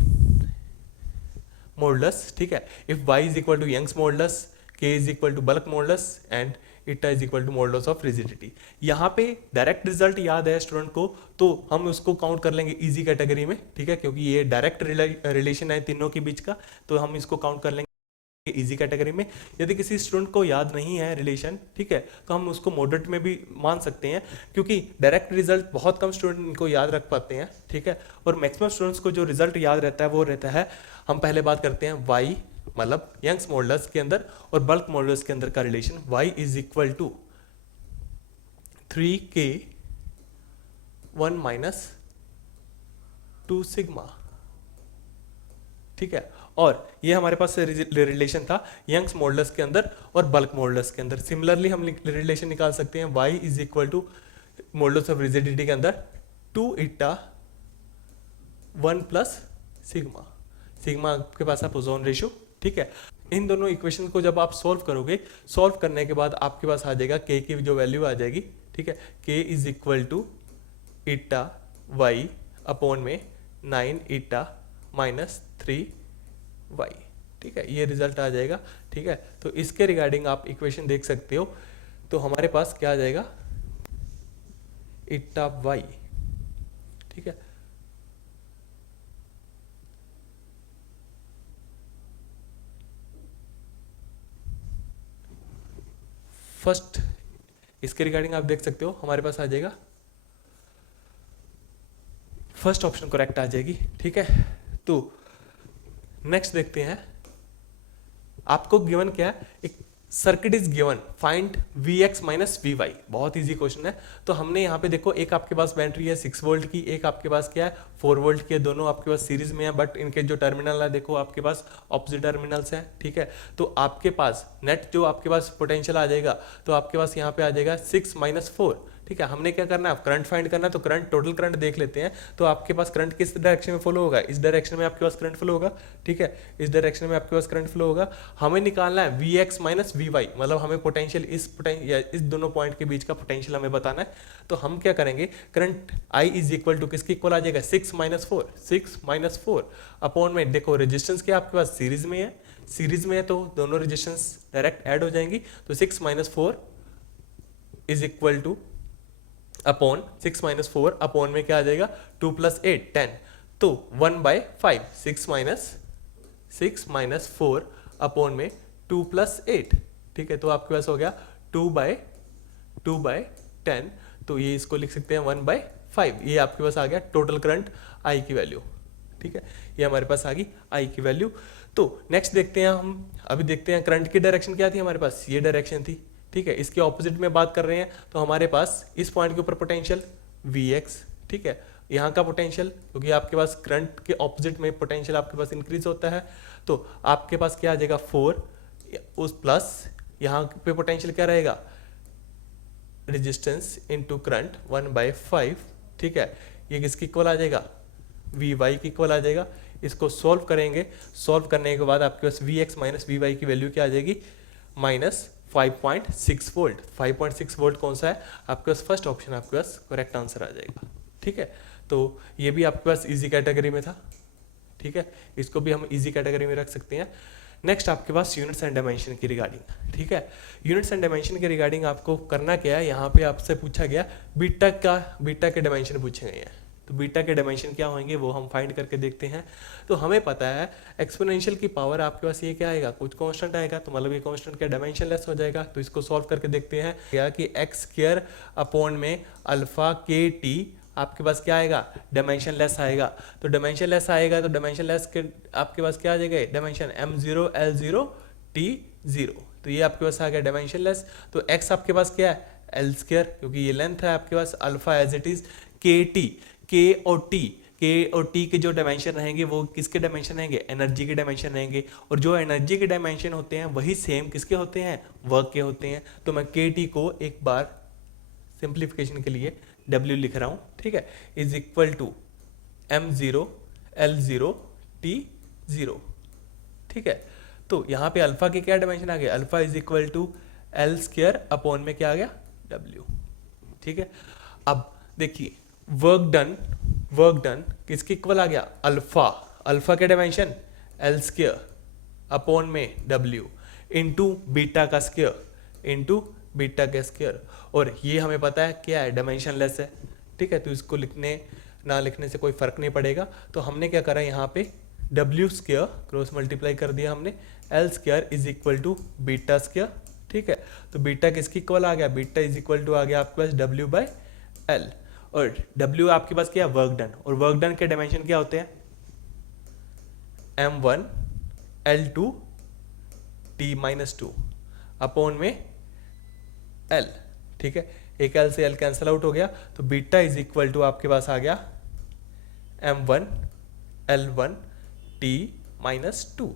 modulus. ठीक है, if y is equal to Young's modulus, k is equal to bulk modulus and eta is equal to modulus of rigidity. यहाँ पे डायरेक्ट रिजल्ट याद है स्टूडेंट को, तो हम उसको काउंट कर लेंगे इजी कैटेगरी में। ठीक है, क्योंकि ये डायरेक्ट रिलेशन है तीनों के बीच का, तो हम इसको काउंट कर लेंगे इजी कैटेगरी में। यदि किसी स्टूडेंट को याद नहीं है रिलेशन, ठीक है, तो हम उसको मॉडरेट में भी मान सकते हैं, क्योंकि डायरेक्ट रिजल्ट बहुत कम स्टूडेंट इनको याद रख पाते हैं। ठीक है, और मैक्सिमम स्टूडेंट्स को जो रिजल्ट याद रहता है वो रहता है, हम पहले बात करते हैं y मतलब यंग्स मॉडुलस के अंदर और बल्क मॉडुलस के अंदर का relation, y is equal to 3k1 - 2 sigma. ठीक है, और ये हमारे पास रिलेशन था यंग्स मॉडुलस के अंदर और बल्क मॉडुलस के अंदर। सिमिलरली हम रिलेशन निकाल सकते हैं y is equal to modulus of rigidity के अंदर 2η1 प्लस सिग्मा। सिग्मा आपके पास है पोज़ोन रेशियो। ठीक है, इन दोनों इक्वेशन को जब आप सॉल्व करोगे, सॉल्व करने के बाद आपके पास आ जाएगा k की जो वैल्यू आ जाएगी। ठीक है, k is equal to η y upon में 9η - 3 वाई। ठीक है, ये रिजल्ट आ जाएगा। ठीक है, तो इसके रिगार्डिंग आप इक्वेशन देख सकते हो। तो हमारे पास क्या आ जाएगा, इटा वाई। ठीक है, फर्स्ट इसके रिगार्डिंग आप देख सकते हो हमारे पास आ जाएगा, फर्स्ट ऑप्शन करेक्ट आ जाएगी। ठीक है, तो नेक्स्ट देखते हैं, आपको गिवन क्या है, एक circuit is given, find V X minus V Y. बहुत इजी क्वेश्चन है। तो हमने यहाँ पे देखो, एक आपके पास बैटरी है 6 वोल्ट की, एक आपके पास क्या है 4 वोल्ट की है, दोनों आपके पास सीरीज में है, बट इनके जो टर्मिनल है देखो आपके पास ऑपोजिट टर्मिनल्स हैं। ठीक है, तो आपके पास नेट जो आपके पास पोटेंशियल आ जाएगा, तो आपके पास यहाँ पे आ जाएगा 6 माइनस 4। ठीक है, हमने क्या करना है, करंट फाइंड करना है, तो करंट, टोटल करंट देख लेते हैं। तो आपके पास करंट किस डायरेक्शन में फ्लो होगा, इस डायरेक्शन में आपके पास करंट फ्लो होगा। ठीक है, इस डायरेक्शन में आपके पास करंट फ्लो होगा। हमें निकालना है V X minus V Y, मतलब हमें पोटेंशियल इस दोनों पॉइंट के बीच का पोटेंशियल हमें बताना है। तो हम क्या करेंगे, current I is equal to किसके इक्वल आ जाएगा, 6 माइनस 4, 6 माइनस 4 अपॉन में, देखो रेजिस्टेंस क्या आपके पास सीरीज में है, सीरीज में है तो दोनों रेजिस्टेंस डायरेक्ट ऐड हो जाएंगी। तो 6 minus 4 is equal two upon 6 minus 4 upon में क्या आ जाएगा 2 प्लस 8 10, तो 1/5, 6 माइनस 4 अपॉन में 2 प्लस 8। ठीक है, तो आपके पास हो गया 2/10, तो ये इसको लिख सकते हैं 1/5। ये आपके पास आ गया टोटल करंट आई की वैल्यू। ठीक है, ये हमारे पास आ गई आई की वैल्यू। तो नेक्स्ट देखते हैं हम, अभी देखते हैं करंट की डायरेक्शन क्या थी हमारे पास, ये डायरेक्शन थी। ठीक है, इसके ऑपोजिट में बात कर रहे हैं, तो हमारे पास इस पॉइंट के ऊपर पोटेंशियल Vx। ठीक है, यहाँ का पोटेंशियल, क्योंकि आपके पास करंट के ऑपोजिट में पोटेंशियल आपके पास इंक्रीज होता है, तो आपके पास क्या आ जाएगा 4 उस प्लस यहाँ पे पोटेंशियल क्या रहेगा, रेजिस्टेंस इनटू करंट 1/5। ठीक है, ये किसकी इक्वल आ जाएगा, वी वाई की इक्वल आ जाएगा। इसको सॉल्व करेंगे, सॉल्व करने के बाद आपके पास Vx माइनस वी वाई की वैल्यू क्या आ जाएगी, माइनस 5.6 वोल्ट। 5.6 वोल्ट कौन सा है आपके पास, फर्स्ट ऑप्शन आपके पास करेक्ट आंसर आ जाएगा। ठीक है, तो ये भी आपके पास इजी कैटेगरी में था। ठीक है, इसको भी हम इजी कैटेगरी में रख सकते हैं। नेक्स्ट आपके पास यूनिट्स एंड डायमेंशन की रिगार्डिंग। ठीक है, यूनिट्स एंड डायमेंशन के रिगार्डिंग आपको करना क्या है, यहाँ पे आपसे पूछा गया बीटा के डायमेंशन पूछे गए हैं। तो बीटा के डायमेंशन क्या होंगे वो हम फाइंड करके देखते हैं। तो हमें पता है एक्सपोनेंशियल की पावर आपके पास ये क्या आएगा, कुछ कांस्टेंट आएगा, तो मतलब ये कांस्टेंट का डायमेंशन लेस हो जाएगा। तो इसको सॉल्व करके देखते हैं क्या कि एक्स स्क्वायर अपॉन में अल्फा के टी आपके पास क्या आएगा, डायमेंशन लेस आएगा। तो डायमेंशन लेस आएगा, तो डायमेंशन लेस के आपके पास क्या आ जाएगा, डायमेंशन m0 l0 t0। तो ये आपके पास आ गया डायमेंशन लेस। तो x आपके पास क्या है एल स्क्वायर, क्योंकि ये लेंथ है आपके पास, अल्फा एज इट इज के टी, के और टी के जो डायमेंशन रहेंगे वो किसके डायमेंशन रहेंगे, एनर्जी के डायमेंशन रहेंगे। और जो एनर्जी के डायमेंशन होते हैं वही सेम किसके होते हैं, वर्क के होते हैं। तो मैं के टी को एक बार सिंप्लीफिकेशन के लिए W लिख रहा हूँ। ठीक है, is equal to m0 l0 t0। ठीक है, तो यहाँ पे अल्फा के क्या डायमेंशन आ गया, alpha is equal to L square upon में क्या आ गया W। ठीक है, अब देखिए वर्क डन किसके इक्वल आ गया, अल्फा के डायमेंशन एल स्क्वायर अपॉन में W इंटू बीटा का स्क्वायर और ये हमें पता है क्या है, डायमेंशन लेस है। ठीक है, तो इसको लिखने से कोई फर्क नहीं पड़ेगा। तो हमने क्या करा यहाँ पे W स्क्वायर क्रॉस मल्टीप्लाई कर दिया हमने, L square is equal to beta square. ठीक है, तो बीटा किसकी इक्वल आ गया, बीटा इज इक्वल टू आ गया आपके पास W/L, और W आपके पास क्या है, वर्क डन, और वर्क डन के डायमेंशन क्या होते हैं, m1 l2 t-2 अपॉन में L। ठीक है, एक L से L कैंसिल आउट हो गया, तो बीटा इज इक्वल टू आपके पास आ गया m1 l1 t-2।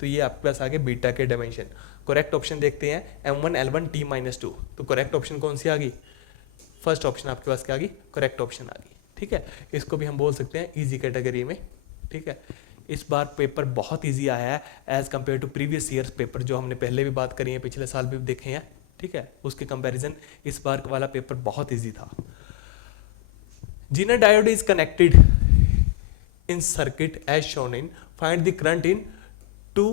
तो ये आपके पास आ गया बीटा के डायमेंशन। करेक्ट ऑप्शन देखते हैं m1 l1 t-2। तो करेक्ट ऑप्शन कौन सी आ गई, फर्स्ट ऑप्शन आपके पास क्या आ गई, करेक्ट ऑप्शन आ गई। ठीक है, इसको भी हम बोल सकते हैं इजी कैटेगरी में। ठीक है, इस बार पेपर बहुत इजी आया है as compare to previous years paper, जो हमने पहले भी बात करी है, पिछले साल भी देखे हैं। ठीक है, उसके कंपैरिजन इस बार वाला पेपर बहुत इजी था। Zener diode is connected in circuit as shown in, find the current in 2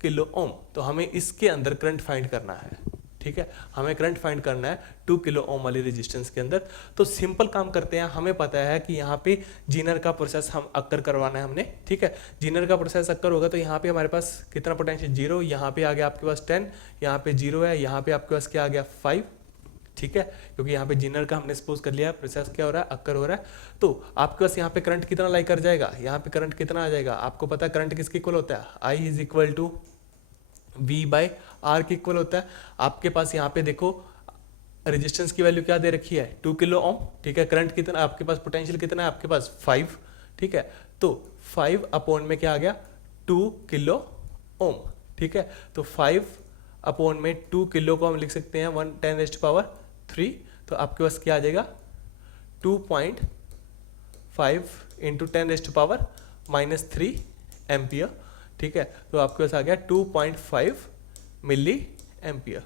kilo ohm. तो हमें इसके अंदर करंट फाइंड करना है, ठीक है, हमें करंट फाइंड करना है 2 किलो ओम वाली रेजिस्टेंस के अंदर। तो सिंपल काम करते हैं, हमें पता है कि यहाँ पे जीनर का प्रोसेस हम अक्कर करवाना है हमने, ठीक है। जीनर का प्रोसेस अक्कर होगा तो यहाँ पे हमारे पास कितना पोटेंशियल 0, यहाँ पे आ गया आपके पास 10, यहाँ पे 0 है, यहाँ पे आपके पास क्या आ गया 5, ठीक है, क्योंकि यहाँ पे जीनर का हमने सपोज कर लिया प्रोसेस क्या हो रहा है, अक्कर हो रहा है। तो आपके पास यहाँ पे करंट कितना लाई कर जाएगा, यहाँ पे करंट कितना आ जाएगा, आपको पता है करंट किसके इक्वल होता है, I is equal to V by R के इक्वल होता है। आपके पास यहाँ पे देखो रेजिस्टेंस की वैल्यू क्या दे रखी है 2 किलो ओम, ठीक है, करंट कितना आपके पास, पोटेंशियल कितना है आपके पास 5, ठीक है। तो 5 अपॉन में क्या आ गया 2 किलो ओम, ठीक है। तो 5 अपॉन में 2 किलो को हम लिख सकते हैं 10⁻³ तो आपके पास क्या आ जाएगा 2.5 इंटू 10⁻³ एम्पियर, ठीक है। तो आपके पास आ गया 2.5 मिली एम्पियर,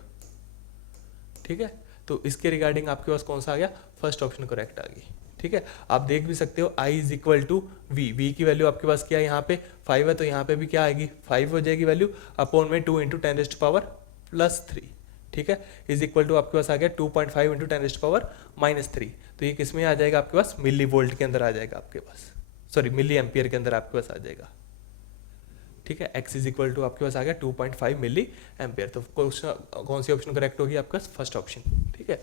ठीक है। तो इसके रिगार्डिंग आपके पास कौन सा आ गया, फर्स्ट ऑप्शन करेक्ट आ गई, ठीक है। आप देख भी सकते हो I is equal to V की वैल्यू आपके पास क्या है, यहाँ पे 5 है तो यहाँ पे भी क्या आएगी 5 हो जाएगी वैल्यू, अपॉन में 2 इंटू 10⁻³ ठीक है, इज इक्वल टू आपके पास आ गया 2.5 इंटू 10⁻³ तो ये किस में आ जाएगा आपके पास, मिली वोल्ट के अंदर आ जाएगा आपके पास, सॉरी मिली एम्पियर के अंदर आपके पास आ जाएगा, ठीक है। x इज इक्वल टू आपके पास आ गया 2.5 मिली एम्पियर। तो कौन सी ऑप्शन करेक्ट होगी आपका, फर्स्ट ऑप्शन, ठीक है।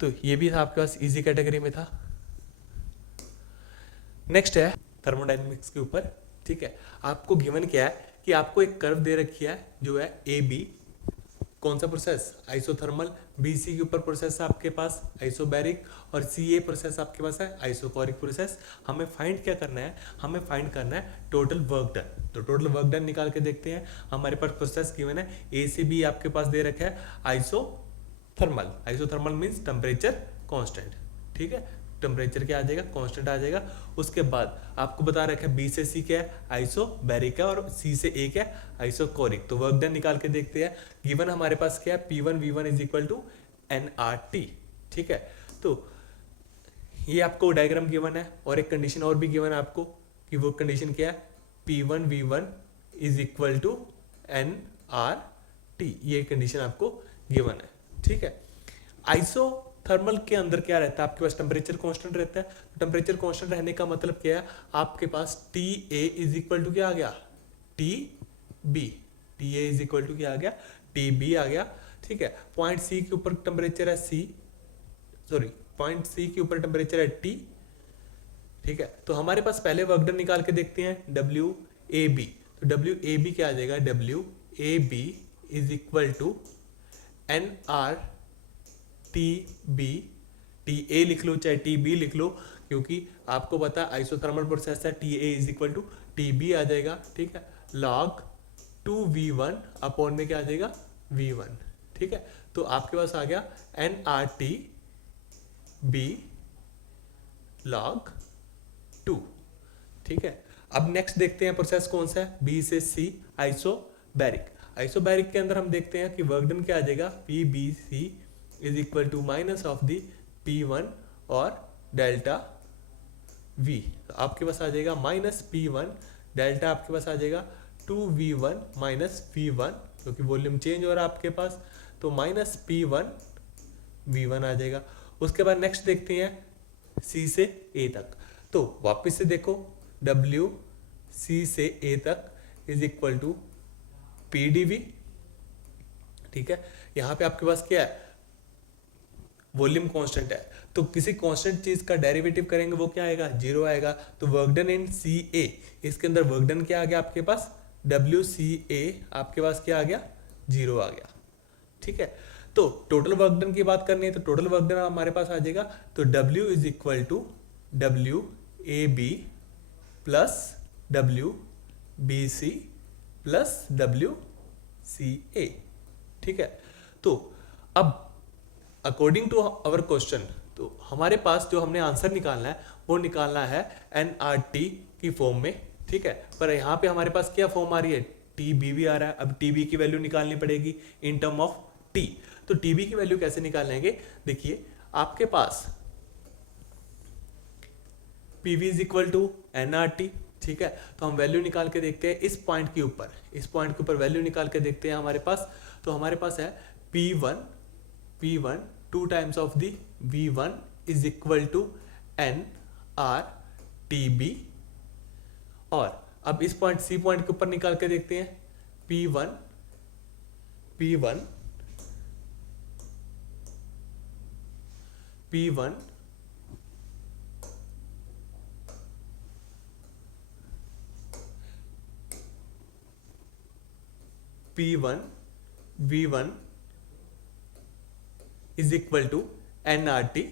तो ये भी था आपके पास इजी कैटेगरी में था। नेक्स्ट है थर्मोडायनेमिक्स के ऊपर, ठीक है। आपको गिवन क्या है कि आपको एक कर्व दे रखी है जो है ए बी, कौन सा प्रोसेस, आइसोथर्मल, बी सी के ऊपर प्रोसेस है आपके पास आइसोबैरिक, और सी ए प्रोसेस आपके पास है आइसोकोरिक प्रोसेस। हमें फाइंड क्या करना है, हमें फाइंड करना है टोटल वर्क डन। तो टोटल वर्क डन निकाल के देखते हैं। हमारे पास प्रोसेस गिवन है ए से बी आपके पास दे रखा है isothermal, isothermal means temperature constant, ठीक है, टेम्परेचर क्या आ जाएगा कांस्टेंट आ जाएगा। उसके बाद आपको बता रखा है बी से सी क्या है आइसोबैरिक है, और सी से ए क्या है आइसोकोरिक। तो वर्क डन निकाल के देखते हैं। गिवन हमारे पास क्या है P1 V1 is equal to nRT, ठीक है। तो ये आपको डायग्राम गिवन है, और एक कंडीशन और भी गिवन है आपको, कि वो कंडीशन क्या है P1 V1 is equal to nRT, ये कंडीशन आपको गिवन है, ठीक है। आइसोथर्मल के अंदर क्या रहता है आपके पास, टेम्परेचर कांस्टेंट रहता है। टेम्परेचर कांस्टेंट रहने का मतलब क्या है, आपके पास TA इज इक्वल टू क्या आ गया TB, TA is equal to क्या आ गया TB आ गया, ठीक है। पॉइंट C के ऊपर टेम्परेचर है पॉइंट C के ऊपर टेम्परेचर है T, ठीक है। तो हमारे पास पहले वर्क डन निकाल के देखते हैं WAB। तो WAB क्या आ जाएगा, WAB is equal to nRTB, TA लिख लो चाहे TB लिख लो, क्योंकि आपको पता है आइसोथर्मल प्रोसेस है, TA is equal to TB आ जाएगा, ठीक है। log 2V1 अपॉन में क्या आ जाएगा V1, ठीक है। तो आपके पास आ गया nRTB log 2, ठीक है। अब नेक्स्ट देखते हैं प्रोसेस कौन सा है, B से C आइसोबैरिक। आइसोबैरिक के अंदर हम देखते हैं कि वर्क डन क्या आ जाएगा PBC is equal to minus of the P1 और डेल्टा V। तो आपके पास आ जाएगा माइनस P1, डेल्टा आपके पास आ जाएगा 2V1 माइनस V1, क्योंकि वॉल्यूम चेंज हो रहा है आपके पास, तो माइनस P1 V1 आ जाएगा। उसके बाद नेक्स्ट देखते हैं C से A तक। तो वापस से देखो W C से A तक इज इक्वल टू PdV, ठीक है। यहाँ पे आपके पास क्या है, वॉल्यूम कांस्टेंट है, तो किसी कांस्टेंट चीज का डेरिवेटिव करेंगे वो क्या आएगा 0 आएगा। तो वर्क डन इन CA, इसके अंदर वर्क डन क्या आ गया आपके पास WCA आपके पास क्या आ गया 0 आ गया, ठीक है। तो टोटल वर्क डन की बात करनी है तो टोटल वर्क डन हमारे पास आ जाएगा, तो W is equal to WAB plus WBC plus WCA, ठीक है। तो अब अकॉर्डिंग टू अवर क्वेश्चन, तो हमारे पास जो हमने आंसर निकालना है वो निकालना है nRT की फॉर्म में, ठीक है। पर यहाँ पे हमारे पास क्या फॉर्म आ रही है TB भी आ रहा है। अब TB की वैल्यू निकालनी पड़ेगी इन टर्म ऑफ T। तो TB की वैल्यू कैसे निकालेंगे, देखिए आपके पास PV is equal to nRT, ठीक है। तो हम वैल्यू निकाल के देखते हैं इस पॉइंट के ऊपर, इस पॉइंट के ऊपर वैल्यू निकाल के देखते हैं हमारे पास। तो हमारे पास है P1 two times of the V1 is equal to NRTB। और अब इस पॉइंट C पॉइंट के ऊपर निकाल के देखते हैं P1 V1 is equal to NRT।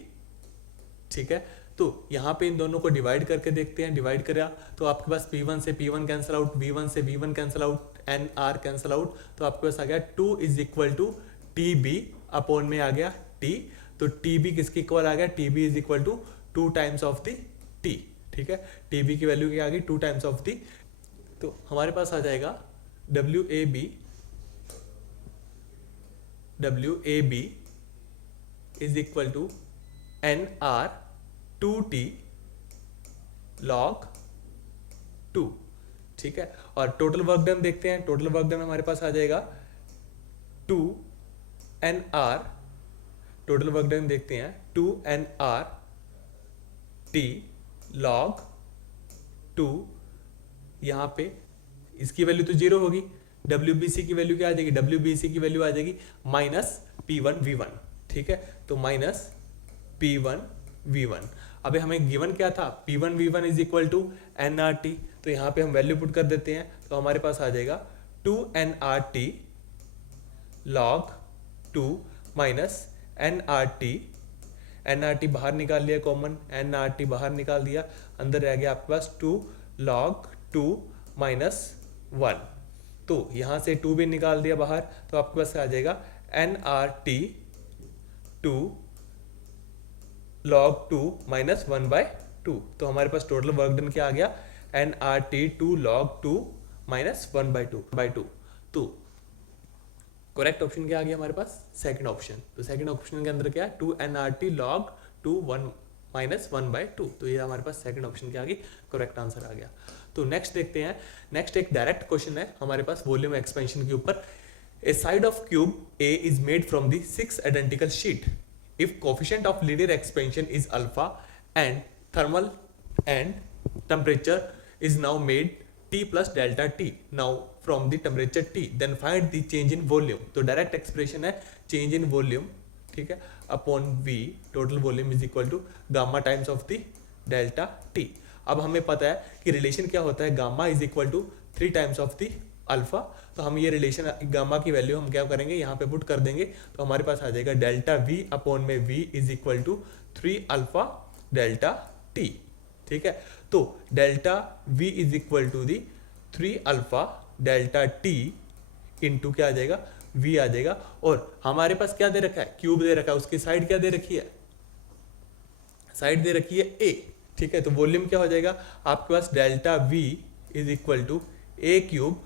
ठीक है। तो यहाँ पे इन दोनों को डिवाइड करके देखते हैं, डिवाइड करा तो आपके पास P1 से P1 कैंसिल आउट, V1 से V1 cancel out, NR cancel out, तो आपके पास आ गया 2 is equal to TB upon में आ गया T। तो TB किसके इक्वल आ गया, TB is equal to 2 times of the T। ठीक है। TB की वैल्यू क्या आ गई, 2 टाइम्स ऑफ द, तो हमारे पास आ जाएगा WAB is equal to NR 2T log 2। ठीक है। और टोटल वर्क डन देखते हैं, टोटल वर्क डन हमारे पास आ जाएगा 2NR, टोटल वर्क डन देखते हैं 2NR T log 2। यहाँ पे इसकी वैल्यू तो 0 होगी, WBC की वैल्यू क्या आ जाएगी, WBC की वैल्यू आ जाएगी माइनस P1 V1। ठीक है। तो माइनस P1 V1। अबे हमें गिवन क्या था, P1 V1 is equal to NRT। तो यहाँ पे हम वैल्यू पुट कर देते हैं, तो हमारे पास आ जाएगा 2NRT log 2 माइनस NRT बाहर निकाल लिया कॉमन, NRT बाहर निकाल दिया, अंदर रह गया आपके पास 2 log 2 माइनस 1। तो यहाँ से 2 भी निकाल दिया बाहर, तो आपके पास आ जाएगा NRT 2 log 2 माइनस 1/2। तो हमारे पास टोटल वर्क डन क्या आ गया, NRT 2 log 2 माइनस 1/2। तो करेक्ट ऑप्शन क्या आ गया हमारे पास, सेकंड ऑप्शन। तो सेकंड ऑप्शन के अंदर क्या है, 2NRT log 2 1 माइनस 1/2। तो ये हमारे पास सेकंड ऑप्शन क्या आ गई, करेक्ट आंसर आ गया। तो नेक्स्ट देखते हैं, नेक्स्ट एक डायरेक्ट क्वेश्चन है हमारे पास वॉल्यूम एक्सपेंशन के ऊपर। A side of cube A is made from the 6 identical sheet if coefficient of linear expansion is alpha and thermal and temperature is now made T plus delta T now from the temperature T, then find the change in volume। तो डायरेक्ट एक्सप्रेशन है चेंज इन वॉल्यूम, ठीक है, upon V total volume is equal to gamma times of the delta T। अब हमें पता है कि रिलेशन क्या होता है, gamma is equal to 3 times of the alpha. तो हम ये रिलेशन गामा की वैल्यू हम क्या करेंगे, यहाँ पे पुट कर देंगे, तो हमारे पास आ जाएगा डेल्टा V अपॉन में V is equal to 3 alpha delta T। ठीक है। तो delta V is equal to the 3 alpha delta T into क्या आ जाएगा, V आ जाएगा। और हमारे पास क्या दे रखा है, क्यूब दे रखा है, उसकी साइड क्या दे रखी है, साइड दे रखी है A। ठीक है। तो वॉल्यूम क्या हो जाएगा आपके पास, delta V is equal to A cube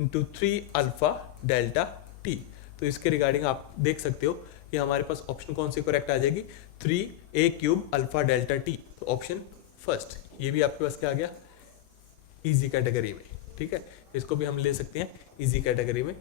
into 3 alpha delta T। तो इसके रिगार्डिंग आप देख सकते हो कि हमारे पास ऑप्शन कौन सी करेक्ट आ जाएगी, 3A cube alpha delta T। तो ऑप्शन फर्स्ट, ये भी आपके पास क्या आ गया, इजी कैटेगरी में। ठीक है। इसको भी हम ले सकते हैं इजी कैटेगरी में।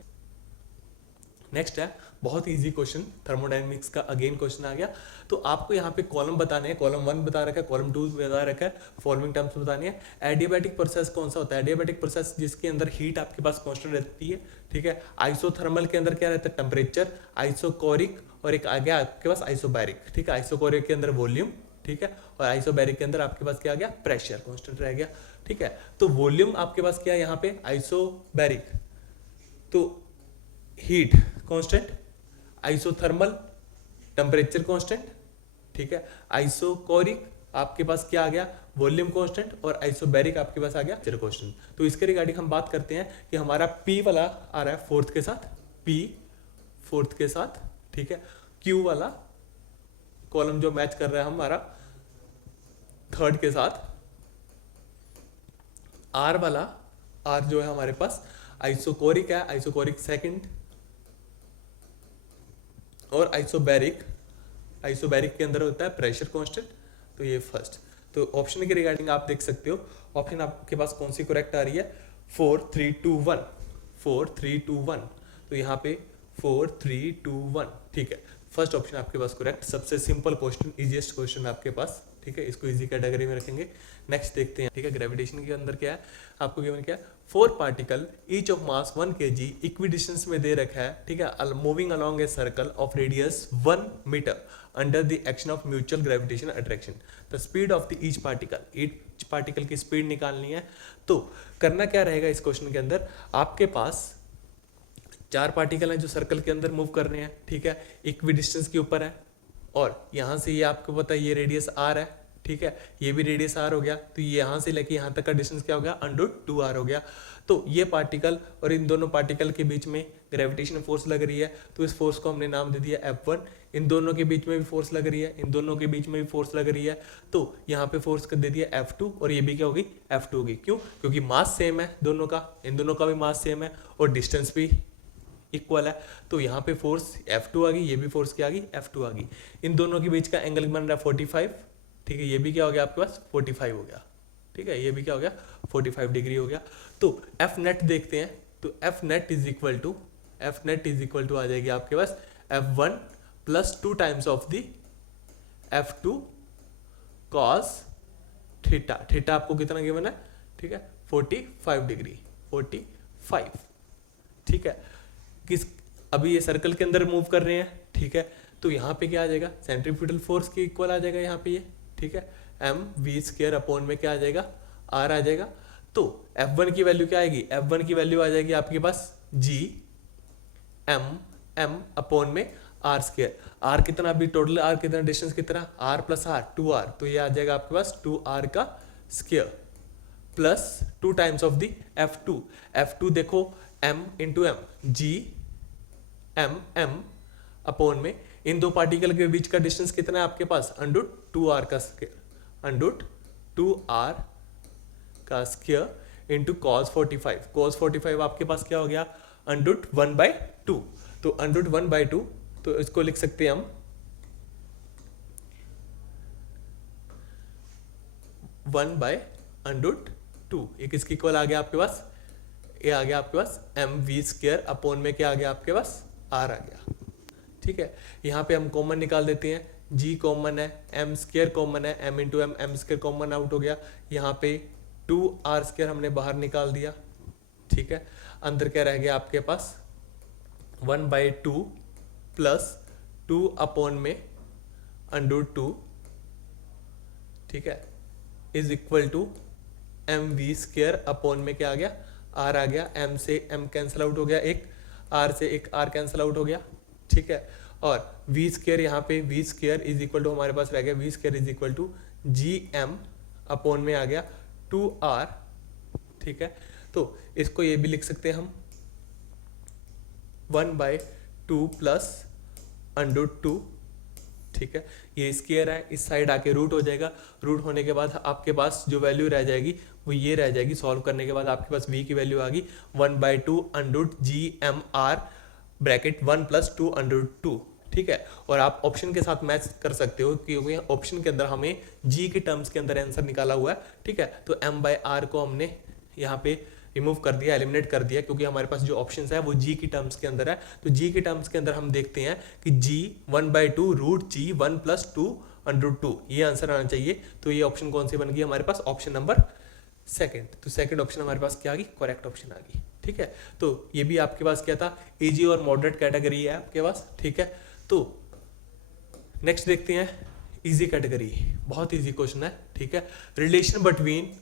नेक्स्ट है बहुत इजी क्वेश्चन, थर्मोडायनेमिक्स का अगेन क्वेश्चन आ गया। तो आपको यहाँ पे कॉलम बताने हैं, कॉलम 1 बता रखा है, कॉलम 2 बता रखा है, फॉलोइंग टर्म्स बतानी है। एडियाबैटिक प्रोसेस कौन सा होता है, एडियाबैटिक प्रोसेस जिसके अंदर हीट आपके पास कांस्टेंट रहती है। ठीक है। आइसोथर्मल के अंदर क्या रहता है, टेम्परेचर, आइसोकोरिक और एक आ गया आपके पास आइसोबैरिक। ठीक है। आइसोकोरिक के अंदर वॉल्यूम, ठीक है, और आइसोबैरिक के अंदर आपके पास क्या आ गया, प्रेशर कांस्टेंट रह गया। ठीक है। तो वॉल्यूम आपके पास क्या है यहाँ पे, आइसोबैरिक, तो heat constant, isothermal temperature constant, ठीक है, आइसोकोरिक आपके पास क्या आ गया, वॉल्यूम कांस्टेंट, और आइसोबैरिक आपके पास आ गया प्रेशर कांस्टेंट। तो इसके रिगार्डिंग हम बात करते हैं कि हमारा P वाला आ रहा है फोर्थ के साथ, P फोर्थ के साथ, ठीक है, Q वाला कॉलम जो मैच कर रहा है हमारा थर्ड के साथ, R वाला, R जो है हमारे पास आइसोकोरिक है, आइसोकोरिक सेकंड, और आइसोबैरिक, आइसोबैरिक के अंदर होता है प्रेशर कांस्टेंट, तो ये फर्स्ट। तो ऑप्शन के रिगार्डिंग आप देख सकते हो, ऑप्शन आपके पास कौन सी करेक्ट आ रही है, 4 3 2 1, 4 3 2 1, तो यहाँ पे 4 3 2 1, ठीक है, फर्स्ट ऑप्शन आपके पास करेक्ट, सबसे सिंपल क्वेश्चन, इजीएस्ट क्वेश्चन आपके पास, ठीक है, इसको इजी कैटेगरी में रखेंगे। नेक्स्ट देखते हैं, ठीक है, ग्रेविटेशन के अंदर क्या है, आपको गिवन क्या है, 4 particle each of mass 1 kg equidistance में दे रखा है, ठीक है, moving along a circle of radius 1 metre under the action of mutual gravitation attraction, the speed of the each particle की स्पीड निकालनी है। तो करना क्या रहेगा इस क्वेश्चन के अंदर, आपके पास 4 पार्टिकल हैं जो सर्कल के अंदर मूव कर रहे हैं, ठीक है, इक्वी डिस्टेंस के ऊपर है, और यहाँ से ये आपको पता है ये रेडियस आर है, ठीक है, ये भी रेडियस आर हो गया, तो ये यहाँ से लेके यहाँ तक का डिस्टेंस क्या हो गया, √2r हो गया। तो ये पार्टिकल और इन दोनों पार्टिकल के बीच में ग्रेविटेशन फोर्स लग रही है, तो इस फोर्स को हमने नाम दे दिया F1। इन दोनों के बीच में भी फोर्स लग रही है, इन दोनों के बीच में भी फोर्स लग रही है, तो यहाँ पे फोर्स कर दे दिया F2, और ये भी क्या होगी, F2 होगी। क्यों? क्योंकि मास सेम है दोनों का, इन दोनों का भी मास सेम है और डिस्टेंस भी इक्वल है, तो यहाँ पे फोर्स F2 आ गई, ये भी फोर्स क्या आ गई, F2 आ गई। इन दोनों के बीच का एंगल बन रहा है 45, ठीक है, ये भी क्या हो गया आपके पास 45 हो गया, ठीक है, ये भी क्या हो गया 45 डिग्री हो गया। तो F नेट देखते हैं, तो F net is equal to आ जाएगी आपके पास F1 plus 2 times of the F2 cos theta, theta आपको कितना गिवन है, ठीक है 45 डिग्री, 45, ठीक है, किस अभी ये सर्कल के अंदर मूव कर रहे हैं, ठीक है, तो यहाँ पे क्या आ जाएगा, सेंट्रीफ्यूगल फोर्स के इक्वल आ जाएगा यहाँ पे ये, ठीक है, mv² अपॉन में क्या आ जाएगा, r आ जाएगा। तो F1 की वैल्यू क्या आएगी, F1 की वैल्यू आ जाएगी आपके पास g m अपॉन में r², r कितना, अभी टोटल r कितना, डिस्टेंस कितना, r प्लस r 2r, तो ये आ जाएगा आपके पास 2r का square plus 2 times of the F2 देखो m into M, g m upon में इन दो पार्टिकल के बीच का डिस्टेंस कितना है आपके पास, √2r का स्क्वायर, √2r का स्क्वायर इंटू cos 45 आपके पास क्या हो गया, √1/2, तो √1/2, तो इसको लिख सकते हैं हम 1/√2, एक इसकी इक्वल आ गया आपके पास, ये आ गया आपके पास mv² अपॉन में क्या आ गया आपके पास, r आ गया, ठीक है। यहाँ पे हम कॉमन निकाल देते हैं, g कॉमन है, m² कॉमन है, m into M, m² common out हो गया, यहाँ पे 2r² हमने बाहर निकाल दिया, ठीक है, अंदर क्या रह गया आपके पास 1/2 प्लस 2 अपॉन में √2, ठीक है, is equal to mv² upon में क्या आ गया, r आ गया, m से m कैंसिल आउट हो गया, एक r से एक r कैंसिल आउट हो गया, ठीक है, और v² यहाँ पे v² इज इक्वल टू हमारे पास रह गया v² is equal to gm upon में आ गया 2r, ठीक है, तो इसको ये भी लिख सकते हैं हम 1/2 प्लस √2, ठीक है, ये स्क्वायर है, इस साइड आके रूट हो जाएगा, रूट होने के बाद आपके पास जो वैल्यू रह जाएगी वो ये रह जाएगी, सॉल्व करने के बाद आपके पास v की वैल्यू आ गई 1/2 √gmr ब्रैकेट 1 प्लस 2 √2, ठीक है, और आप ऑप्शन के साथ मैच कर सकते हो क्योंकि ऑप्शन के अंदर हमें g के टर्म्स के अंदर आंसर निकाला हुआ है, ठीक है, तो m/r को हमने यहाँ पे रिमूव कर दिया, एलिमिनेट कर दिया, क्योंकि हमारे पास जो ऑप्शंस है वो g की टर्म्स के अंदर है, तो g के टर्म्स के अंदर हम देखते हैं कि g 1/2 √g 1 प्लस 2 √2, ये आंसर आना चाहिए, तो ये ऑप्शन कौन सी बन गई हमारे पास, ऑप्शन नंबर सेकंड, तो सेकंड ऑप्शन हमारे पास क्या आ गई, करेक्ट ऑप्शन आ गई, ठीक है, तो ये भी आपके पास क्या था, इजी और मॉडरेट कैटेगरी है आपके पास, ठीक है। तो नेक्स्ट देखते हैं इजी कैटेगरी, बहुत इजी क्वेश्चन है, ठीक है, relation between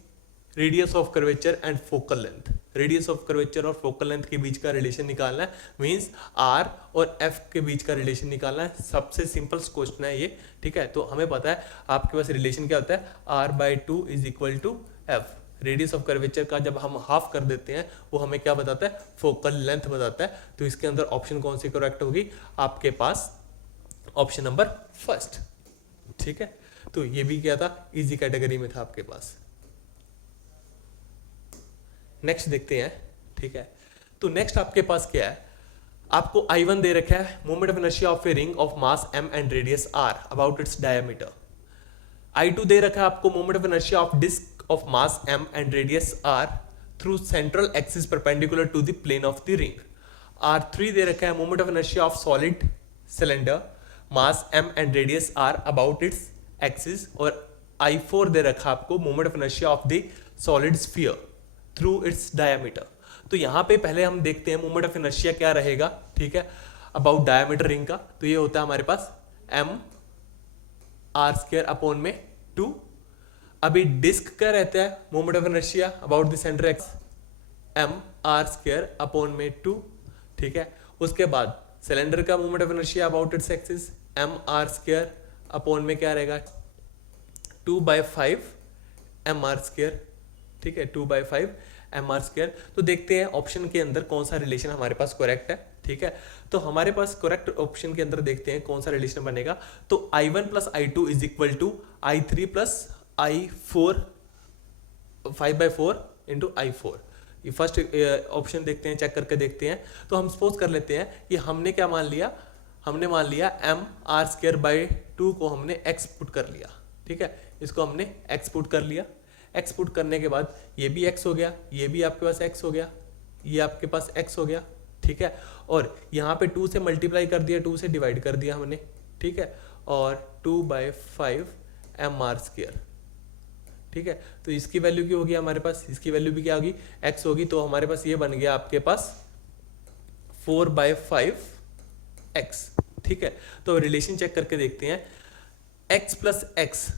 radius of curvature and focal length, radius of curvature और फोकल लेंथ के बीच का रिलेशन निकालना है, मींस r और f के बीच का रिलेशन निकालना है, सबसे सिंपल क्वेश्चन है ये, ठीक है, तो हमें पता है आपके पास रिलेशन क्या होता है, r/2 is equal to f, radius of curvature का जब हम हाफ कर देते हैं वो हमें क्या बताता है, फोकल लेंथ बताता है, तो इसके अंदर ऑप्शन कौन सी करेक्ट होगी आपके पास, ऑप्शन नंबर फर्स्ट, ठीक है, तो ये भी क्या था, इजी कैटेगरी में था आपके पास। नेक्स्ट देखते हैं, ठीक है, तो नेक्स्ट आपके पास क्या है, आपको I1 दे रखा है, moment of inertia of a ring of mass m and radius r about its diameter, I2 दे रखा है आपको moment of inertia of disc of mass m and radius r through central axis perpendicular to the plane of the ring. R3 दे रखा है moment of inertia of solid cylinder mass m and radius r about its axis. और I4 दे रखा आपको moment of inertia of the solid sphere through its diameter. तो यहाँ पे पहले हम देखते हैं मोमेंट ऑफ इनर्शिया क्या रहेगा, ठीक है, अबाउट डायमीटर रिंग का। तो ये होता है हमारे पास m r स्क्वायर अपॉन में 2। अभी डिस्क का रहता है moment of inertia about the centre x m r square upon में 2, ठीक है। उसके बाद सिलेंडर का moment of inertia about its axis m r square upon में क्या रहेगा 2/5 m r स्क्वायर, ठीक है, 2/5 एम आर स्क्वायर। तो देखते हैं ऑप्शन के अंदर कौन सा रिलेशन हमारे पास करेक्ट है, ठीक है। तो हमारे पास करेक्ट ऑप्शन के अंदर देखते हैं कौन सा रिलेशन बनेगा। तो I1 plus I2 is equal to I3 plus I4 5/4 into I4। ये फर्स्ट ऑप्शन देखते हैं, चेक करके देखते हैं। तो हम सपोज कर लेते हैं कि हमने क्या मान लिया, हमने मान लिया m r स्क्वायर बाई 2 को हमने x पुट कर लिया, ठीक है, इसको हमने x पुट कर लिया। x पुट करने के बाद ये भी x हो गया, ये भी आपके पास x हो गया, ये आपके पास x हो गया, ठीक है। और यहाँ पे 2 से मल्टीप्लाई कर दिया, 2 से डिवाइड कर दिया हमने, ठीक है, और 2/5 एम आर स्क्वायर, ठीक है। तो इसकी वैल्यू क्या होगी हमारे पास, इसकी वैल्यू भी क्या होगी x होगी। तो हमारे पास ये बन गया आपके पास 4/5 x, ठीक है। तो रिलेशन चेक करके देखते हैं, x प्लस एक्स